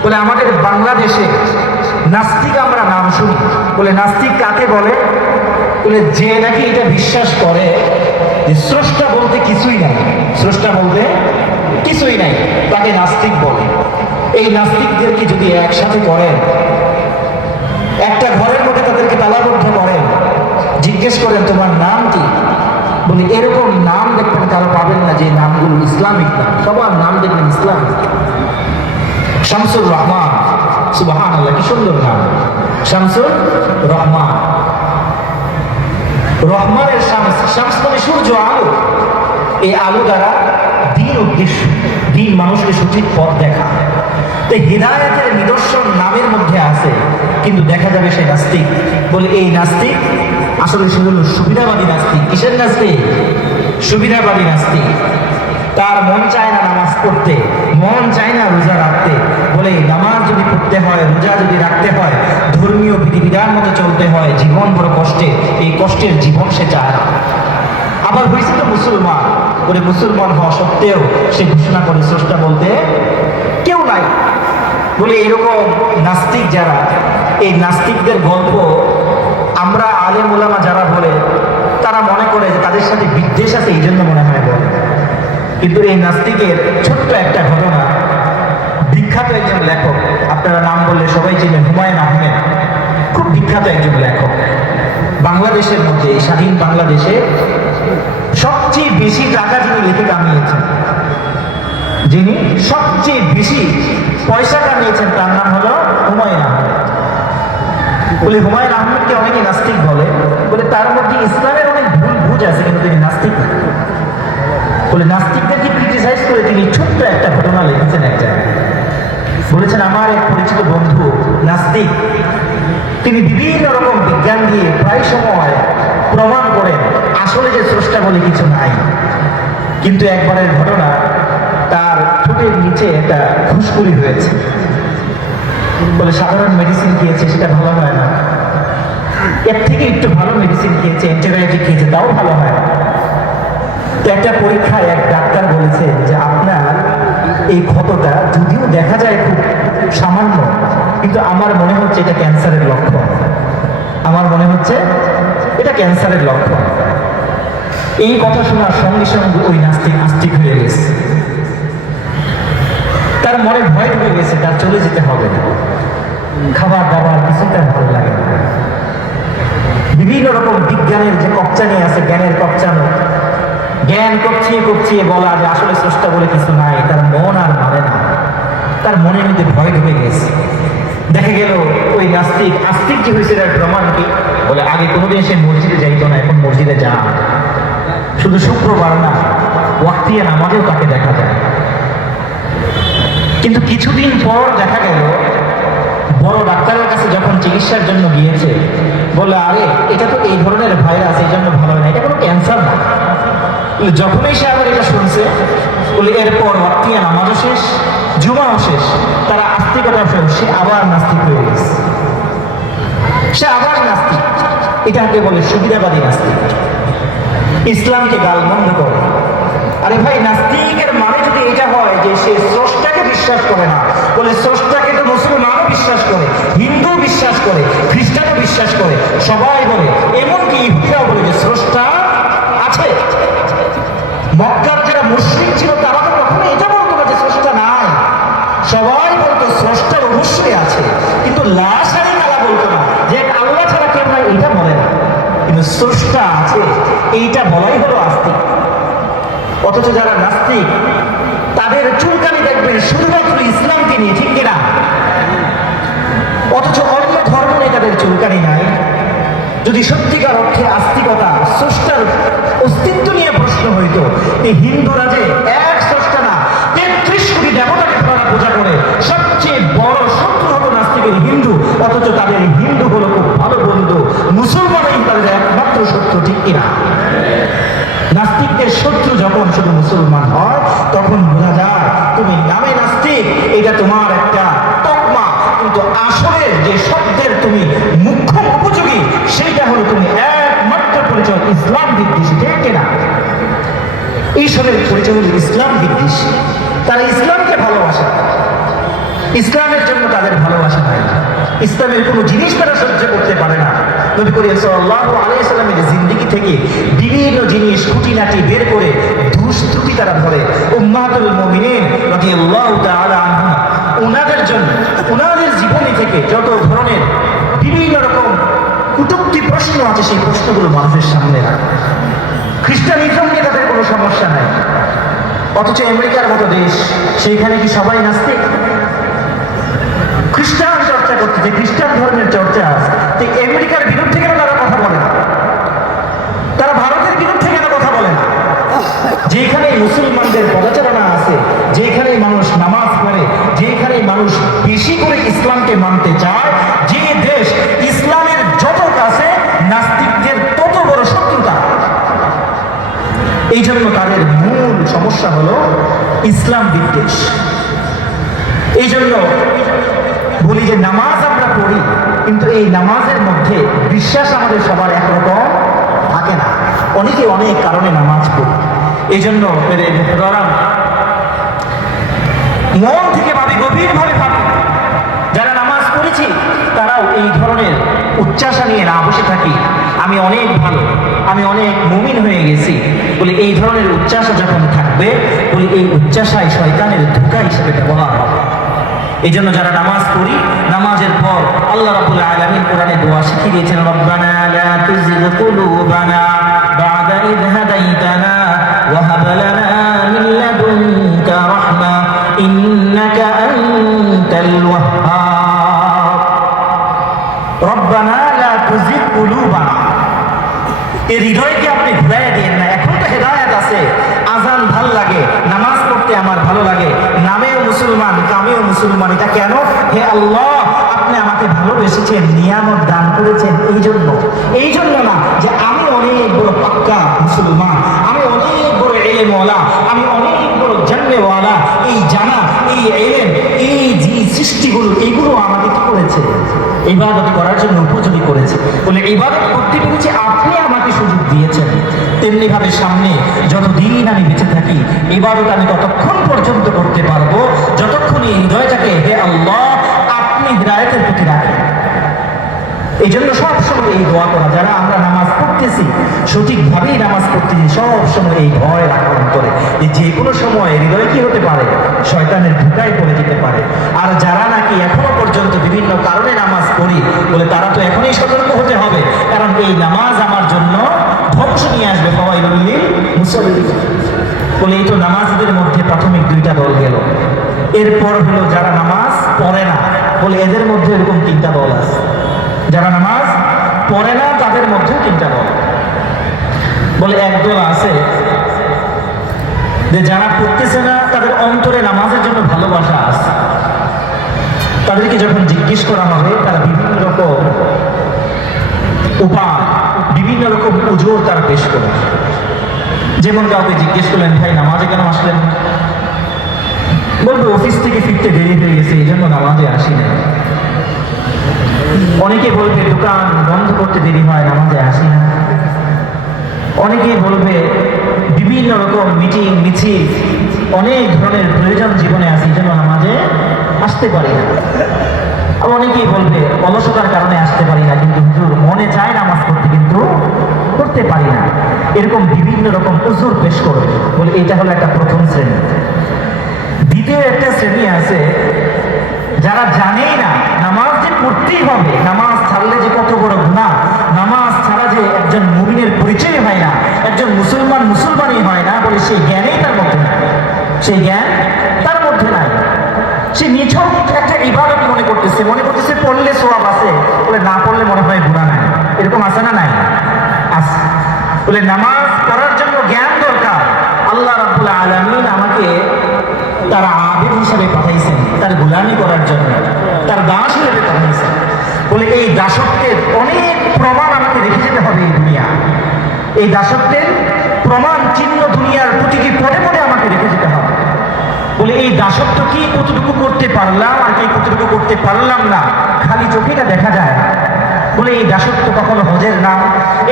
বলে আমাদের বাংলাদেশে নাস্তিক আমরা নাম শুনি। বলে নাস্তিক কাকে বলে? বলে যে নাকি এটা বিশ্বাস করে যে স্রষ্টা বলতে কিছুই নাই, স্রষ্টা বলতে কিছুই নাই, তাকে নাস্তিক বলে। এই নাস্তিকদেরকে যদি একসাথে করেন, একটা ঘরের মধ্যে তাদেরকে তালাবদ্ধ করেন, জিজ্ঞেস করেন তোমার নাম কি, বলে এরকম নাম দেখবেন কারো পাবেন না যে নামগুলো ইসলামিক নাম, সবার নাম দেখবেন ইসলামিক। শামসুর রহমান, সুবহানাল্লাহ, কি সুন্দর নাম, শামসুর রহমান। রহমানের শামস, শামস মানে সূর্য, আলো। এই আলো দ্বারা দিন উদ্দেশ্য, দিন মানুষকে সঠিক পথ দেখা। তো হিদায়াতের নিদর্শন নামের মধ্যে আছে, কিন্তু দেখা যাবে সে নাস্তিক। বলে এই নাস্তিক আসলে সে হলো সুবিধাবাদী নাস্তিক। কিসের নাস্তিক? সুবিধাবাদী নাস্তিক। তার মন চায় না নামাজ পড়তে, মন চায় না রোজা রাখতে। বলে নামাজ যদি পড়তে হয়, রোজা যদি রাখতে হয়, ধর্মীয় বিধিবিধান মতো চলতে হয়, জীবন বড় কষ্টে, এই কষ্টের জীবন সে চায় না। আবার হয়েছে তো মুসলমান, বলে মুসলমান হওয়া সত্ত্বেও সে ঘোষণা করে স্রষ্টা বলতে কেউ নাই। বলে এরকম নাস্তিক যারা, এই নাস্তিকদের গল্প আমরা আলেম ওলামা যারা বলে তারা মনে করে যে তাদের সাথে বিদ্বেষ আছে, এই জন্য মনে হয় বলে। কিন্তু এই নাস্তিকের ছোট্ট একটা ঘটনা, বিখ্যাত একজন লেখক, আপনারা নাম বললে সবাই চিনেন, হুমায়ুন আহমেদ, খুব বিখ্যাত একজন লেখক। বাংলাদেশের মধ্যে, স্বাধীন বাংলাদেশে সবচেয়ে বেশি টাকা যিনি লিখে কামিয়েছেন, যিনি সবচেয়ে বেশি পয়সা কামিয়েছেন, তার নাম হলো হুমায়ুন আহমেদ। বলে হুমায়ুন আহমেদকে অনেকে নাস্তিক বলে, বলে তার মধ্যে ইসলামের অনেক ভুল বুঝ আছে, কিন্তু তিনি নাস্তিক না। বলে নাস্তিকদেরকে ক্রিটিসাইজ করে তিনি ছোট্ট একটা ঘটনা লিখেছেন একটা, বলেছেন আমার এক পরিচিত বন্ধু নাস্তিক, তিনি বিভিন্ন রকম বিজ্ঞান দিয়ে প্রায় সময় প্রমাণ করেন আসলে যে স্রষ্টা বলে কিছু নাই। কিন্তু একবারের ঘটনা, তার ঠোঁটের নিচে একটা ফুসকুড়ি হয়েছে। বলে সাধারণ মেডিসিন খেয়েছে, সেটা ভালো হয় না, এর থেকে একটু ভালো মেডিসিন খেয়েছে, অ্যান্টিবায়োটিক খেয়েছে, তাও ভালো হয় না। তো একটা পরীক্ষায় এক ডাক্তার বলেছে যে আপনার এই ক্ষতটা যদিও দেখা যায় খুব সামান্য, কিন্তু আমার মনে হচ্ছে এটা ক্যান্সারের লক্ষণ, আমার মনে হচ্ছে এটা ক্যান্সারের লক্ষণ। এই কথা শোনার সঙ্গে সঙ্গে ওই নাস্তিক আস্তিক হয়ে গেছে, তার মনে ভয় ঢুকে গেছে, তার চলে যেতে হবে, খাবার দাবার কিছু তার ভালো লাগে না। বিভিন্ন রকম বিজ্ঞানের যে কপচানি আছে, জ্ঞানের কপচানো, জ্ঞান কপচিয়ে কপচিয়ে বলা যে আসলে স্রষ্টা বলে কিছু নাই, তার মন আর মানে না, তার মনের মধ্যে ভয় ঢুকে গেছে। দেখা গেল ওই নাস্তিক আস্তিক যে হয়েছে তার প্রমাণ কি? বলে আগে কোনোদিন সে মসজিদে যাইতো না, এখন মসজিদে যা, শুধু শুক্রবার না, ওয়াক্তিয়া নামাজেও তাকে দেখা যায়। কিন্তু কিছুদিন পর দেখা গেল বড় ডাক্তারের কাছে যখন চিকিৎসার জন্য গিয়েছে, বলে আরে এটা তো এই ধরনের ভাইরাস, এই জন্য ভালো হয় না, এটা কোনো ক্যান্সার না। যখনই সে আবার এটা শুনছে, বলে এরপর ওয়াক্তিয়া নামাজও শেষ, জুমাও শেষ, তারা আস্তিকতা শেষ, সে আবার নাস্তিক হয়ে গেছে, সে আবার নাস্তিক। এটাকে বলে সুবিধাবাদী নাস্তিক, ইসলামকে গালমন্দ করে। আরে ভাই, নাস্তিকের মানে যদি এটা হয় যে সে স্রষ্টাকে বিশ্বাস করে না, বলে স্রষ্টাকে তো মুসলমানও বিশ্বাস করে, হিন্দু বিশ্বাস করে, খ্রিস্টানও বিশ্বাস করে, সবাই বলে, এমনকি ইহুদিরাও বলে যে স্রষ্টা আছে। মক্কার যারা মুশরিক ছিল তারা তো কখনো এটা বলতো না যে স্রষ্টা নাই, সবাই বলতো স্রষ্টা অবশ্যই আছে, কিন্তু লা শারীকা লাহু বলতো না, যে আল্লাহ ছাড়া কেউ নাই, এটা বলে না, কিন্তু স্রষ্টা আছে এইটা বলাই হলো আস্তিক। অথচ যারা নাস্তিক তাদের চুলকানি দেখবেন শুধুমাত্র ইসলামকে নিয়ে, ঠিক কিনা? অথচ অন্য ধর্ম নিয়ে তাদের চুলকানি নাই। যদি সত্যিকার অর্থে আস্তিকতা, স্রষ্টার অস্তিত্ব নিয়ে প্রশ্ন হইত, এই হিন্দুরা যে এক স্রষ্টা না 33 কোটি দেবতাকে তারা পূজা করে, সবচেয়ে বড় শত্রু হলো নাস্তিকের হিন্দু, অথচ তাদের হিন্দু হলো খুব ভালো বন্ধু, মুসলমানই তাদের একমাত্র শত্রু, ঠিক কিনা? নাস্তিকদের শত্রু যখন শুধু মুসলমান হয়, তখন বোঝা যায় তুমি নামে নাস্তিক, এটা তোমার একটা তকমা, কিন্তু আসলে যে শব্দের তুমি মুখ্য উপযোগী, সেইটা হলো তুমি একমাত্র পরিচয় ইসলাম বিদ্বেষী, ঠিক কিনা? এইসবের পরিচয় হলো ইসলাম বিদ্বেষী। তারা ইসলামকে ভালোবাসে, ইসলামের জন্য তাদের ভালোবাসা নাই, ইসলামের কোনো জিনিস তারা সহ্য করতে পারে না। নবী করিম সাল্লাল্লাহু আলাইহি সাল্লামের জিন্দেগি থেকে বিভিন্ন জিনিস খুঁটিনাটি বের করে দুষ্ত্রুটি তারা ধরে। উম্মাহাতুল মুমিনিন রাদিয়াল্লাহু তাআলা আনহা, ওনাদের জন্য, ওনাদের জীবনী থেকে যত ধরনের বিভিন্ন রকম কুটুক্তি প্রশ্ন আছে, সেই প্রশ্নগুলো মানুষের সামনে রাখে। খ্রিস্টানিজম নিয়ে তাদের কোনো সমস্যা নাই, অথচ আমেরিকার মতো দেশ, সেইখানে কি সবাই নাস্তিক? খ্রিস্টান চর্চা করতেছে, খ্রিস্টান ধর্মের চর্চা আছে, তো আমেরিকার বিরুদ্ধে কেন তারা কথা বলে না? তারা ভারতের বিরুদ্ধে কেন কথা বলে না? যেখানে মুসলমানদের পদচারণা আছে, যেখানে মানুষ নামাজ পড়ে, যেখানে মানুষ বেশি করে ইসলামকে মানতে চায়, যে দেশ ইসলামের যত কাছে, নাস্তিকদের তত বড় শত্রুতা। এই জন্য তাদের মূল সমস্যা হলো ইসলাম বিদ্বেষ। এই জন্য বলি যে নামাজ আমরা পড়ি, কিন্তু এই নামাজের মধ্যে বিশ্বাস আমাদের সবার একরকম থাকে না। অনেকে অনেক কারণে নামাজ পড়ি, এই জন্য মন থেকে ভাবি, গভীরভাবে ভাবি, যারা নামাজ পড়েছি তারাও এই ধরনের উচ্চাসা নিয়ে না বসে থাকি আমি অনেক ভালো, আমি অনেক মুমিন হয়ে গেছি বলে এই ধরনের উচ্চাসা যখন থাকবে বলে এই উচ্চাসায় শয়তানের ধোঁকা হিসেবে ব্যবহার হবে। এই জন্য যারা নামাজ পড়ি, নামাজের পর আল্লাহ রাব্বুল আলামিন কোরআনে দোয়া শিখিয়ে দিয়েছেন, রব্বানা লা তুযিগ কুলুবানা বা'দা ইয হাদাইতানা ওয়া হাব লানা মিন লাদুনকা রাহমা ইন্নাকা আনতাল ওয়াহ্হাব। রব্বানা লা তুযিগ কুলুবানা, এই হৃদয়কে আপনি ঘুরাইয়া দিয়েন না। এখন তো হেদায়েত আছে, আজান ভাল লাগে, নামাজ পড়তে আমার ভালো লাগে, নামেও মুসলমান কামেও মুসলমান। এটা কেন? হে আল্লাহ, আপনি আমাকে ভালোবেসেছেন, নিয়ামত দান করেছেন, এই জন্য না যে আমি অনেক বড় পাক্কা মুসলমান, আমি অনেক বড় ইলমওয়ালা, আমি অনেক বড় জাননেওয়ালা। এই জানা, এই ইলম, এই যে সৃষ্টিগুলো, এইগুলো আমাকে কি করেছে? ইবাদত করার জন্য উপযোগী করেছে বলে ইবাদত করতে পেরেছি, আপনি আমাকে সুযোগ দিয়েছেন। তেমনি ভাবে সামনে যতদিন আমি বেঁচে থাকি ইবাদত আমি ততক্ষণ পর্যন্ত করতে পারবো যতক্ষণ এই হৃদয়টাকে হে আল্লাহ আপনি হিদায়াতের প্রতি রাখেন। এই জন্য সবসময় এই দোয়া করা, যারা আমরা নামাজ পড়তেছি সঠিকভাবেই নামাজ পড়তেছি, সবসময় এই ভয় রাখন করে যে কোনো সময় হৃদয় কি হতে পারে? শয়তানের ধোঁকায় পড়ে যেতে পারে। আর যারা নাকি এখনো পর্যন্ত বিভিন্ন কারণে নামাজ পড়ি বলে তারা তো এখনই সতর্ক হতে হবে, কারণ এই নামাজ আমার জন্য ধ্বংস নিয়ে আসবে। ফাওয়াইলুল লিল মুসাল্লিন বলে এই তো নামাজীদের মধ্যে প্রাথমিক দুইটা দল গেল। এরপর হলো যারা নামাজ পড়ে না বলে এদের মধ্যে এরকম তিনটা দল আছে। যারা নামাজ পড়ে না তাদের মধ্যেও তিনটা দল বলে একদল আছে যে যারা পড়তেছে না তাদের অন্তরে নামাজের জন্য ভালোবাসা আছে। তাদেরকে যখন জিজ্ঞেস করা হবে তারা বিভিন্ন রকম উপায়, বিভিন্ন রকম উজোর তারা পেশ করে। যেমন কাউকে জিজ্ঞেস করলেন, ভাই নামাজে কেন আসলেন? বলবে অফিস থেকে ফিরতে দেরি হয়ে গেছে, এই জন্য নামাজে আসি না। অনেকে বলবে দোকান বন্ধ করতে দেরি হয়, নামাজে আসি না। অনেকে বলবে বিভিন্ন রকম মিটিং মিছিল, অনেক ধরনের প্রয়োজন জীবনে আছে, এই জন্য নামাজে আসতে পারি না। অনেকেই বলবে অলসতার কারণে আসতে পারি না, কিন্তু হুজুর মনে চায় নামাজ পড়তে কিন্তু করতে পারি না। এরকম বিভিন্ন রকম উজুর পেশ করবে বলে এটা হলো একটা প্রথম শ্রেণী। দ্বিতীয় একটা শ্রেণী আছে যারা জানেই না নামাজ যে পড়তেই হবে, নামাজ ছাড়লে যে কত বড় গুনাহ, নামাজ ছাড়া যে একজন মুমিনের পরিচয় হয় না, একজন মুসলমানই হয় না বলে সেই জ্ঞানেই তার মধ্যে নাই, সেই জ্ঞান তার মধ্যে নাই। সে নিছক একটা ইবাদত মনে করতেছে পড়লে সওয়াব আছে, বলে না পড়লে মনে হয় গুনাহ নাই। এরকম আছে না নাই? আছে। বলে নামাজ পড়ার জন্য জ্ঞান দরকার। আল্লাহ রাব্বুল আলামিন আমাকে তার আবেদ হিসাবে পাঠাইছেন, তার গোলামি করার জন্য, তার দাস হিসেবে পাঠাইছেন। বলে এই দাসত্বের অনেক প্রমাণ আমাকে রেখে যেতে হবে এই দুনিয়া। এই দাসত্বের প্রমাণ চিহ্ন দুনিয়ার প্রতিটি পদে পদে আমাকে রেখে যেতে হবে। বলে এই দাসত্ব কি কতটুকু করতে পারলাম আর কি কতটুকু করতে পারলাম না খালি চোখেটা দেখা যায়। বলে এই দাসত্ব কখনো হজের নাম,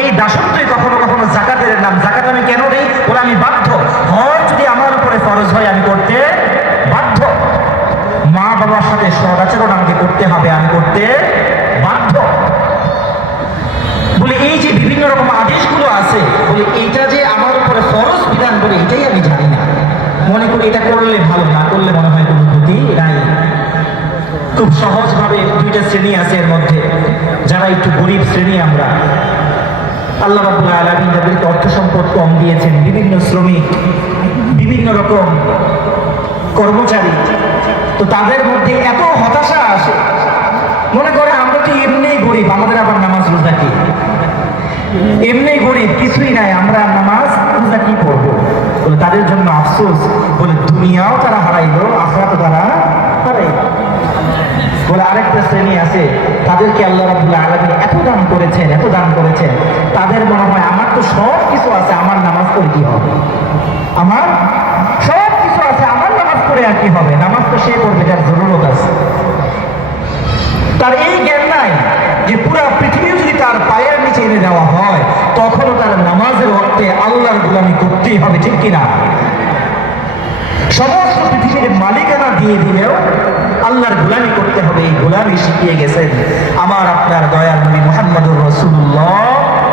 এই দাসত্বই কখনো কখনো জাকাতের নাম। জাকাত আমি কেন দেই? বলে আমি বাধ্য। হজ যদি আমার উপরে ফরজ হয় আমি করতে বাধ্য। মা বাবার সাথে সদাচরণ আমাকে করতে হবে, আমি করতে বাধ্য। বলে এই যে বিভিন্ন রকম আদেশগুলো আছে, বলে এইটা যে আমার উপরে ফরজ বিধান, বলে এটাই আমি জানি না। মনে করি এটা করলে ভালো, না করলে মনে হয় কোনো ক্ষতি নাই। খুব সহজভাবে দুইটা শ্রেণী আছে এর মধ্যে, যারা একটু গরিব শ্রেণী আমরা। আল্লাহ রাব্বুল আলামিন যাদেরকে অর্থ সম্পদ কম দিয়েছেন, বিভিন্ন শ্রমিক, বিভিন্ন রকম কর্মচারী, তো তাদের মধ্যে এত হতাশা আসে, মনে করে আমরা তো এমনিই গরিব, আমাদের আবার নামাজ রোজা কি? এমনি গরিব, কিছুই নাই, আমরা নামাজ রোজা কি করবো? বলে তাদের জন্য আফসোস। বলে দুনিয়াও তারা হারাইলো, আখিরাতও তারা হারাইলো। বলে আরেকটা শ্রেণী আছে, তাদেরকে আল্লাহ রাব্বুল আলামিন এত দান করেছেন, তাদের মনে হয় আমার তো সব কিছু আছে, আমার নামাজ পড়ে কি হবে? আমার সব কিছু আছে, আমার নামাজ পড়ে আর কি হবে? নামাজ তো সে করবে যার জরুরত আছে। তার এই জ্ঞান নাই যে পুরা পৃথিবী যদি তার পায়ের নিচে কাছে এনে দেওয়া হয়, তখনও তার নামাজের অর্থে আল্লাহর গোলামি করতেই হবে, ঠিক কিনা? সমস্ত পৃথিবীর মালিকানা দিয়ে দিলেও আল্লাহর গোলামি করতে হবে, এই গোলামি শিখিয়ে গেছেন আমার আপনার দয়াল নবী মুহাম্মদুর রাসূলুল্লাহ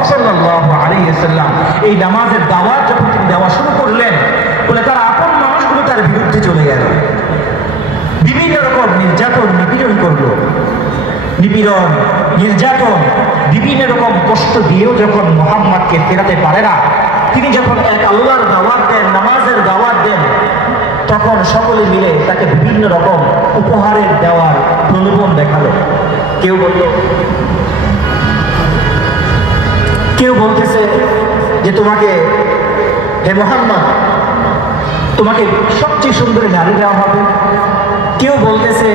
সাল্লাল্লাহু আলাইহি ওয়াসাল্লাম। এই নামাজের দাওয়াত যখন তিনি দেওয়া শুরু করলেন, বলে তার আপন মানুষগুলো তার বিরুদ্ধে চলে গেল, বিভিন্ন রকম নির্যাতন নিপীড়ন করলো, নিপীড়ন নির্যাতন বিভিন্ন রকম কষ্ট দিয়েও যখন মুহাম্মদকে ফেরাতে পারে না, তিনি যখন এক আল্লাহর দাওয়াত দেন, নামাজের দাওয়াত দেন, তখন সকলে মিলে তাকে বিভিন্ন রকম উপহারের দেওয়ার প্রলোভন দেখালো। কেউ বলতেছে যে তোমাকে, হে মুহাম্মদ, তোমাকে সবচেয়ে সুন্দরী নারী দেওয়া হবে। কেউ বলতেছে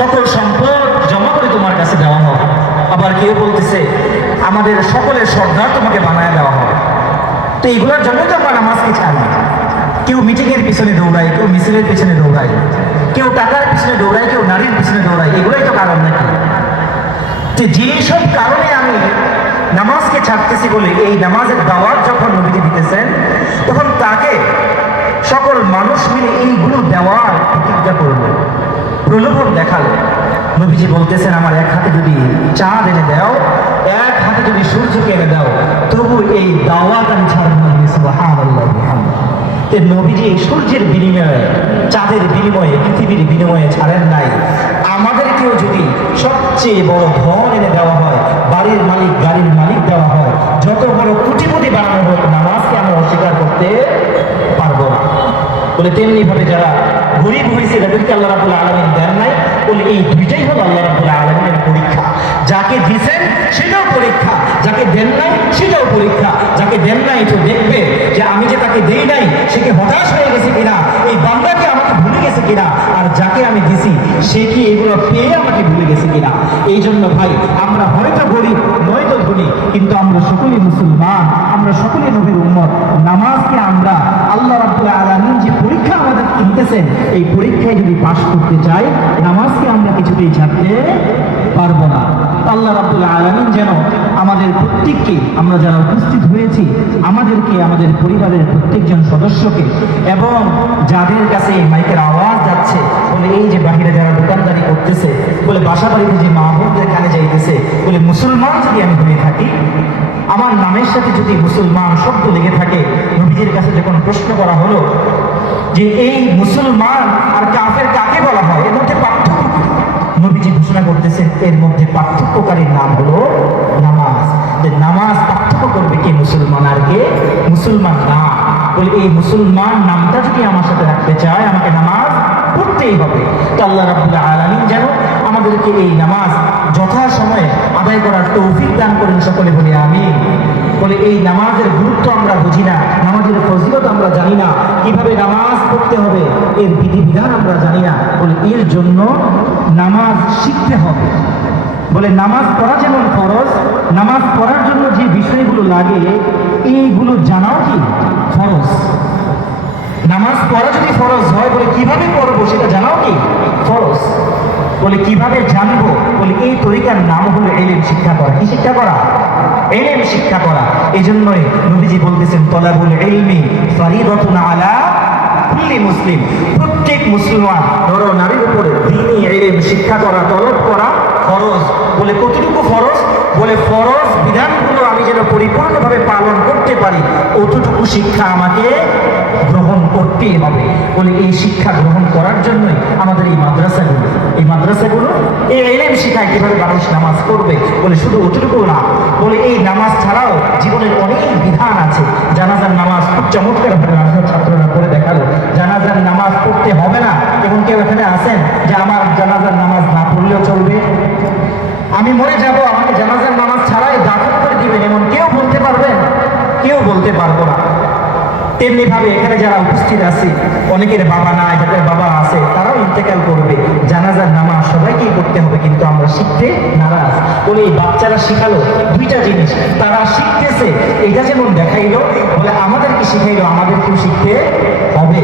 সকল সম্পদ জমা করে তোমার কাছে দেওয়া হবে। আবার কেউ বলতেছে আমাদের সকলের সর্দার তোমাকে বানায় দেওয়া হবে। তো এইগুলোর জন্য তো আমরা নামাজকে ছাড়ি। কেউ মিটিংয়ের পিছনে দৌড়ায়, কেউ মিছিলের পিছনে দৌড়ায়, কেউ টাকার পিছনে দৌড়ায়, কেউ নারীর পিছনে দৌড়ায়। এগুলোই তো কারণ নাকি? যে যেসব কারণে আমি নামাজকে ছাড়তেছি বলে এই নামাজের দাওয়াত যখন নবীজি দিতেছেন, তখন তাকে সকল মানুষ মিলে এইগুলো দেওয়ার প্রতিজ্ঞা করলো, প্রলোভন দেখালো। নবীজি বলতেছেন আমার এক হাতে যদি চাঁদ এনে দাও, এক হাতে যদি সূর্যকে এনে দাও, তবু এই দাওয়াত আমি ছাড়ব না। সুবহানাল্লাহ। নবীজি এই সূর্যের বিনিময়ে, চাঁদের বিনিময়ে, পৃথিবীর বিনিময়ে ছাড়েন নাই। আমাদেরকেও যদি সবচেয়ে বড় ধন এনে দেওয়া হয়, বাড়ির মালিক গাড়ির মালিক দেওয়া হয়, যত বড় কোটিপতি বানানো হোক, নামাজকে আমরা অস্বীকার করতে পারবো না। বলে তেমনি ভাবে যারা গরিব হয়েছে তাদেরকে আল্লাহ রাব্বুল আলামিন দেন নাই, বলে এই দুইটাই হলো আল্লাহ রাব্বুল আলামিনের পরীক্ষা। যাকে দিয়েছেন সেটাও পরীক্ষা, যাকে দেন নাই সেটাও পরীক্ষা। যাকে দেন নাই তো দেখবে যে আমি যে তাকে দেই নাই সে কি হতাশ হয়ে গেছে কিনা, এই বান্দাকে আমাকে ভুলে গেছে কিনা, আর যাকে আমি দিছি সে কি এগুলো পেয়ে আমাকে ভুলে গেছে কিনা। এই জন্য ভাই, আমরা হয়তো গরিব নয়তো ধনী, কিন্তু আমরা সকলেই মুসলমান, আমরা সকলেই নবীর উম্মত। নামাজকে আমরা আল্লাহ রাব্বুল আলামিন যে পরীক্ষা আমাদেরকে দিতেছেন, এই পরীক্ষায় যদি পাশ করতে চাই, নামাজকে আমরা কিছুতেই ছাড়তে পারবো না। আল্লাহ রাব্বুল আলামিন যেন আমাদের প্রত্যেককে, আমরা যারা উপস্থিত হয়েছি, আমাদেরকে, আমাদের পরিবারের প্রত্যেকজন সদস্যকে, এবং যাদের কাছে এই মাইকের আওয়াজ যাচ্ছে, বলে এই যে বাহিরে যারা দোকানদারি করতেছে, বলে বাসা বাড়িতে যে মা বোনদের কানে যাইতেছে, বলে মুসলমান যদি আমি হয়ে থাকি, আমার নামের সাথে যদি মুসলমান শব্দ লেগে থাকে, নবীজির কাছে যখন প্রশ্ন করা হলো যে এই মুসলমান আর কাফের কাকে বলা হয়, এর মধ্যে পার্থক্য কি, নবীজি ঘোষণা করতেছেন এর মধ্যে পার্থক্যকারীর নাম হলো নামাজ। যে নামাজ পার্থক্য করবে কে মুসলমান আর কে মুসলমান না। বলে এই মুসলমান নামটা যদি আমার সাথে রাখতে চায়, আমাকে নামাজ পড়তেই হবে। তো আল্লাহ রাব্বুল আলামিন যেন আমাদেরকে এই নামাজ যথাসময়ে আদায় করার তৌফিক দান করেন, সকলে বলি আমিন। বলে এই নামাজের গুরুত্ব আমরা বুঝি না, নামাজের ফজিলত আমরা জানি না, কিভাবে নামাজ পড়তে হবে এর বিধিবিধান আমরা জানি না। বলে এর জন্য নামাজ শিখতে হবে। বলে নামাজ পড়া যেমন ফরজ, নামাজ পড়ার জন্য যে বিষয়গুলো লাগে এইগুলো জানাও কি ফরজ। নামাজ পড়া যদি ফরজ হয়, বলে কিভাবে পড়বো সেটা জানাও কি ফরজ। বলে কিভাবে জানবো, বলে এই তরিকার নাম হলো ইলম শিক্ষা করা। কি শিক্ষা করা? ইলম শিক্ষা করা। এই জন্যই নবীজি বলতেছেন তলাবুল ইলমি ফারিদাতুন আলা কুল্লি মুসলিম। প্রত্যেক মুসলমান নর নারীর উপরে দ্বীনি ইলম শিক্ষা করা, তলব করা ফরজ। বলে কতটুকু ফরজ? বলে ফরজ বিধানগুলো আমি যেন পরিপূর্ণভাবে পালন করতে পারি, অতটুকু শিক্ষা আমাকে গ্রহণ করতেই হবে। বলে এই শিক্ষা গ্রহণ করার জন্যই আমাদের এই মাদ্রাসাগুলো এই ইলম শিখায় কিভাবে মানুষ নামাজ পড়বে। বলে শুধু অতটুকু না, বলে এই নামাজ ছাড়াও জীবনের অনেক বিধান আছে। জানাজার নামাজ খুব চমৎকারভাবে ছাত্ররা পড়ে দেখালো। জানাজার নামাজ পড়তে হবে না, এবং কেউ এখানে আছেন যে আমার জানাজার নামাজ না পড়লেও চলবে, আমি মরে যাব, আমাকে জানাজার নামাজ ছাড়াই দাফন করে দিবেন, এমন কেউ বলতে পারবেন? কেউ বলতে পারবো না। তেমনি ভাবে এখানে যারা উপস্থিত আছে, অনেকের বাবা নাই, যাদের বাবা আছে তারাও ইন্তেকাল করবে, জানাজার নামাজ সবাইকেই করতে হবে, কিন্তু আমরা শিখতে নারাজ। বলে এই বাচ্চারা শিখালো দুইটা জিনিস, তারা শিখতেছে এটা যেমন দেখাইলো, বলে আমাদেরকে শিখাইলো আমাদেরকেও শিখতে হবে।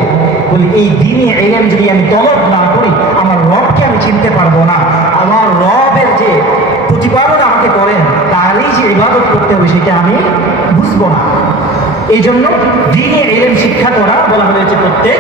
বলি এই দ্বীনি ইলম যদি আমি তলব না করি, আমার রবকে আমি চিনতে পারবো না। আমার রবের যে প্রতিপালন আমাকে করেন, তারই যে যে ইবাদত করতে হবে সেটা আমি বুঝবো না। এই জন্য দ্বীনি ইলম শিক্ষা করা বলা হয়েছে প্রত্যেক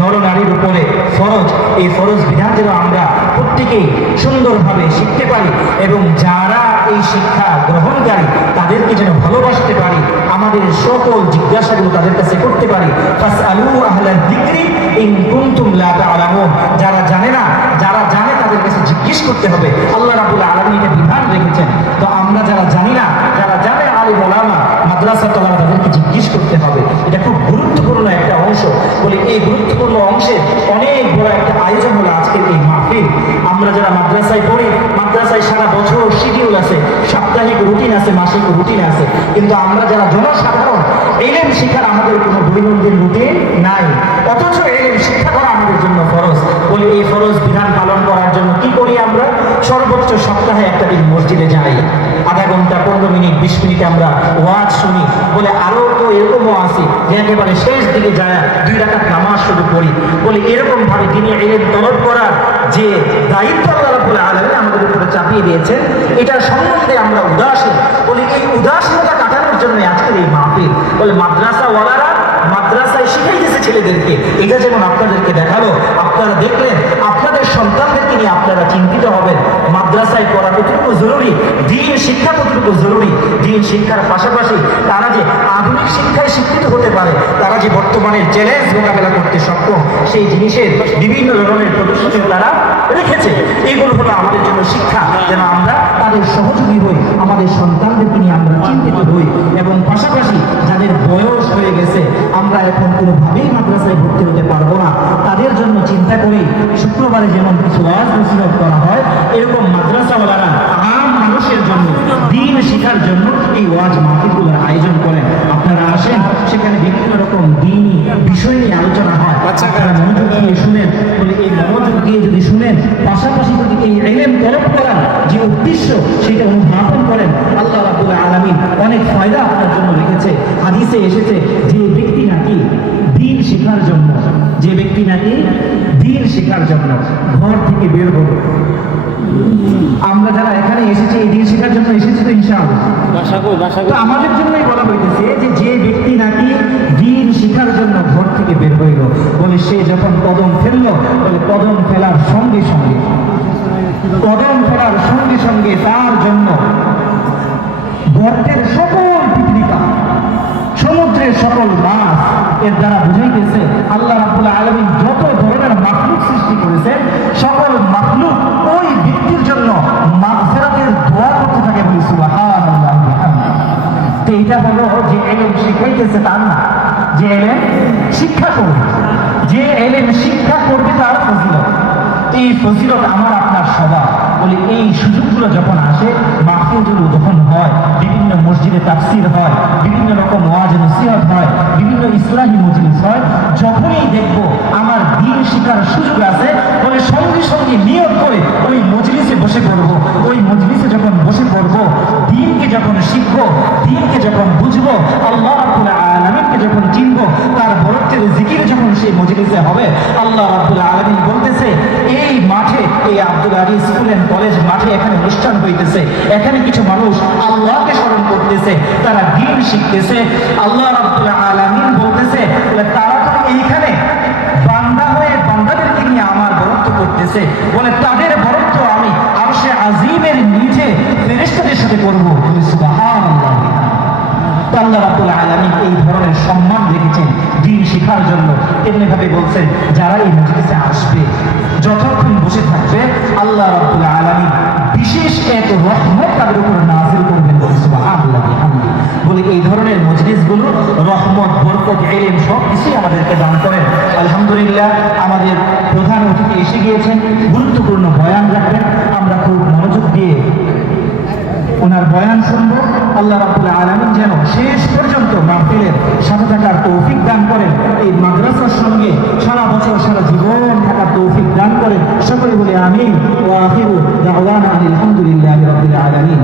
নরনারীর উপরে ফরজ। এই ফরজ বিধান যেন আমরা প্রত্যেকেই সুন্দরভাবে শিখতে পারি এবং যারা এই শিক্ষা গ্রহণকারী তাদেরকে যেন ভালোবাসতে পারি, আমাদের সকল জিজ্ঞাসাগুলো তাদের কাছে করতে পারি। ফাসআলু আহলাল যিকরি ইন কুনতুম লা তা'লামুন। যারা জানে না, যারা জানে তাদের কাছে জিজ্ঞেস করতে হবে। আল্লাহ রাব্বুল আলামিন এটা বিধান রেখেছেন। তো আমরা যারা জানি না, যারা জানে আলিম ওলামা মাদ্রাসা তোলারা তাদেরকে জিজ্ঞেস করতে হবে। এটা খুব গুরুত্বপূর্ণ একটা অংশ। বলে এই গুরুত্বপূর্ণ অংশে অনেক বড় একটা আয়োজন হলো আজকের এই মাহফিল। আমরা যারা মাদ্রাসায় পড়ি, মাদ্রাসায় সারা বছর শিডিউল আছে, সাপ্তাহিক রুটিন আছে, মাসিক রুটিন আছে, কিন্তু আমরা যারা জনসাধারণ ইলম শিক্ষার আমাদের কোনো দৈনন্দিন রুটিন নাই, অথচ ইলম শিক্ষা করা আমাদের জন্য ফরজ। বলে এই ফরজ বিধান পালন করার জন্য কি করি আমরা? সর্বোচ্চ সপ্তাহে একটা দিন মসজিদে যাই, আধা ঘন্টা 15 মিনিট 20 মিনিট আমরা ওয়াজ শুনি। বলে আরো তো এরকমও আছে যে একেবারে শেষ দিকে যায় 2 রাকাত নামাজ শুরু করি। বলে এরকম ভাবে দিনে ইলম তলব করার যে দায়িত্ব আল্লাহ রাব্বুল আলামিন আমাদের উপরে চাপিয়ে দিয়েছেন, এটার সম্বন্ধে আমরা উদাসীন। বলে এই উদাসীনতা কাটানোর জন্য আজকের এই মাহফিল। বলে মাদ্রাসাওয়ালারা মাদ্রাসায় শিখাইতেছে ছেলেদেরকে, এটা যেমন আপনাদেরকে দেখালো, আপনারা দেখলেন, আপনাদের সন্তানদেরকে নিয়ে আপনারা চিন্তিত হবেন। মাদ্রাসায় পড়া কতটুকু জরুরি, দ্বীন শিক্ষা কতটুকু জরুরি। দ্বীন শিক্ষার পাশাপাশি তারা যে আধুনিক শিক্ষায় শিক্ষিত হতে পারে, তারা যে বর্তমানের চ্যালেঞ্জ মোকাবেলা করতে সক্ষম, সেই জিনিসের বিভিন্ন ধরনের প্রদর্শনী তারা রেখেছে। এগুলো হলো আমাদের জন্য শিক্ষা, যেন আমরা তাদের সহযোগী হই, আমাদের সন্তানদেরকে নিয়ে আমরা চিন্তিত হই। এবং পাশাপাশি যাদের বয়স হয়ে গেছে, আমরা এখন কোনোভাবেই মাদ্রাসায় ভর্তি হতে পারবো না, তাদের জন্য চিন্তা করি শুক্রবারে যেমন কিছু ওয়াজ নসিহত করা হয়, এরকম মাদ্রাসাওয়ালারা আম মানুষের জন্য দ্বীন শিখার জন্য এই ওয়াজ মাহফিলগুলোর আয়োজন করেন। আপনারা আসেন, সেখানে বিভিন্ন রকম দ্বীনি বিষয় নিয়ে আলোচনা হয়, আপনারা মনোযোগ দিয়ে শুনেন। বলে এই মনোযোগ দিয়ে যদি শুনেন, পাশাপাশি যদি এই ইলম তলব করার যে উদ্দেশ্য সেটা অনুধাবন করেন, আল্লাহ রাব্বুল আলামিন অনেক ফায়দা আপনার জন্য রেখেছে। হাদিসে এসেছে যে ব্যক্তি নাকি দ্বীন শেখার জন্য, যে ব্যক্তি নাকি দ্বীন শেখার জন্য ঘর থেকে বের হলো, আমরা যারা এখানে এসেছি এই দ্বীন শেখার জন্য এসেছি তো ইনশাআল্লাহ, তো আমাদের জন্যই বলা হইতেছে যে ব্যক্তি নাকি দ্বীন শিখার জন্য ঘর থেকে বের হইল, বলে সে যখন কদম ফেললো, বলে কদম ফেলার সঙ্গে সঙ্গে তার জন্য গর্তের সকল পিপড়িকা, সমুদ্রের সকল মাছ, এর দ্বারা বুঝাইতেছে আল্লাহ রাব্বুল আলামিন যত ধরনের মাখলুক সৃষ্টি করেছে, সকল মাখলুক ওই ব্যক্তির জন্য মাগফিরাতের দোয়া করতে থাকে। বলি সুবহানাল্লাহ। তো এটা হলো যে ইলম শিখাইতেছে তার না, যে ইলম শিক্ষা করবে, যে ইলম শিক্ষা করবে তার ফজিলত। এই ফজিলত আমার আপনার সবার। বলি এই সুযোগগুলো যখন আসে, মাহফিলগুলো যখন হয়, বিভিন্ন মসজিদে তাফসীর হয়, বিভিন্ন রকম ওয়াজ নসিহত হয়, বিভিন্ন ইসলামী মজলিস হয়, যখনই দেখবো আমার দ্বীন শিখার সুযোগ আছে, বলে সঙ্গে সঙ্গে নিয়ত করে ওই মজলিসে বসে পড়বো। ওই মজলিসে যখন বসে পড়বো, দ্বীনকে যখন শিখবো, দ্বীনকে যখন বুঝবো, আল্লাহ রাব্বুল আলামিনকে যখন চিনবো, তার বরত্বের জিকির যখন সেই মজলিসে হবে, আল্লাহ রাব্বুল আলামিন বলতেছে এই মাঠে, এই Abdul Aziz school and college মাঠে এখানে অনুষ্ঠান হইতেছে, এখানে কিছু মানুষ আল্লাহকে স্মরণ করতেছে, তারা দ্বীন শিখতেছে। আল্লাহ রাব্বুল আলামিন বলতেছে তারা তো এইখানে বান্দা হয়ে বান্দাদেরকে নিয়ে আমার বরত্ব করতেছে, বলে তাদের বরত্ব আমি আরশে আজিমের নিচে ফেরেশতাদের সাথে করব। সুবহানাল্লাহ। আল্লাহ রাব্বুল আলামিন এই ধরনের সম্মান রেখেছেন দ্বীন শিখার জন্য। তেমনি ভাবে বলছেন যারা এই মজলিসে আসবে, যতক্ষণ বসে থাকবে, আল্লাহ রাব্বুল আলামিন বিশেষ এক রহমত তাদের উপর নাযিল করবেন। সুবহানাল্লাহ। বলে এই ধরনের মজলিসগুলো রহমত, বরকত, ইলম সব কিছুই আমাদেরকে দান করেন। আলহামদুলিল্লাহ, আমাদের প্রধান অতিথি এসে গিয়েছেন, গুরুত্বপূর্ণ বয়ান রাখবেন। আমরা খুব মনোযোগ দিয়ে ওনার বয়ান শুনবো। আল্লাহ রাব্বুল আলামিন যেন শেষ পর্যন্ত মাহফিলের সাথে থাকার তৌফিক দান করেন, এই মাদ্রাসার সঙ্গে সারা বছর সারা জীবন থাকার তৌফিক দান করেন। সকলে বলে আমিন। ওয়া আখিরু দাওয়ানা আলহামদুলিল্লাহি রাব্বিল আলামিন।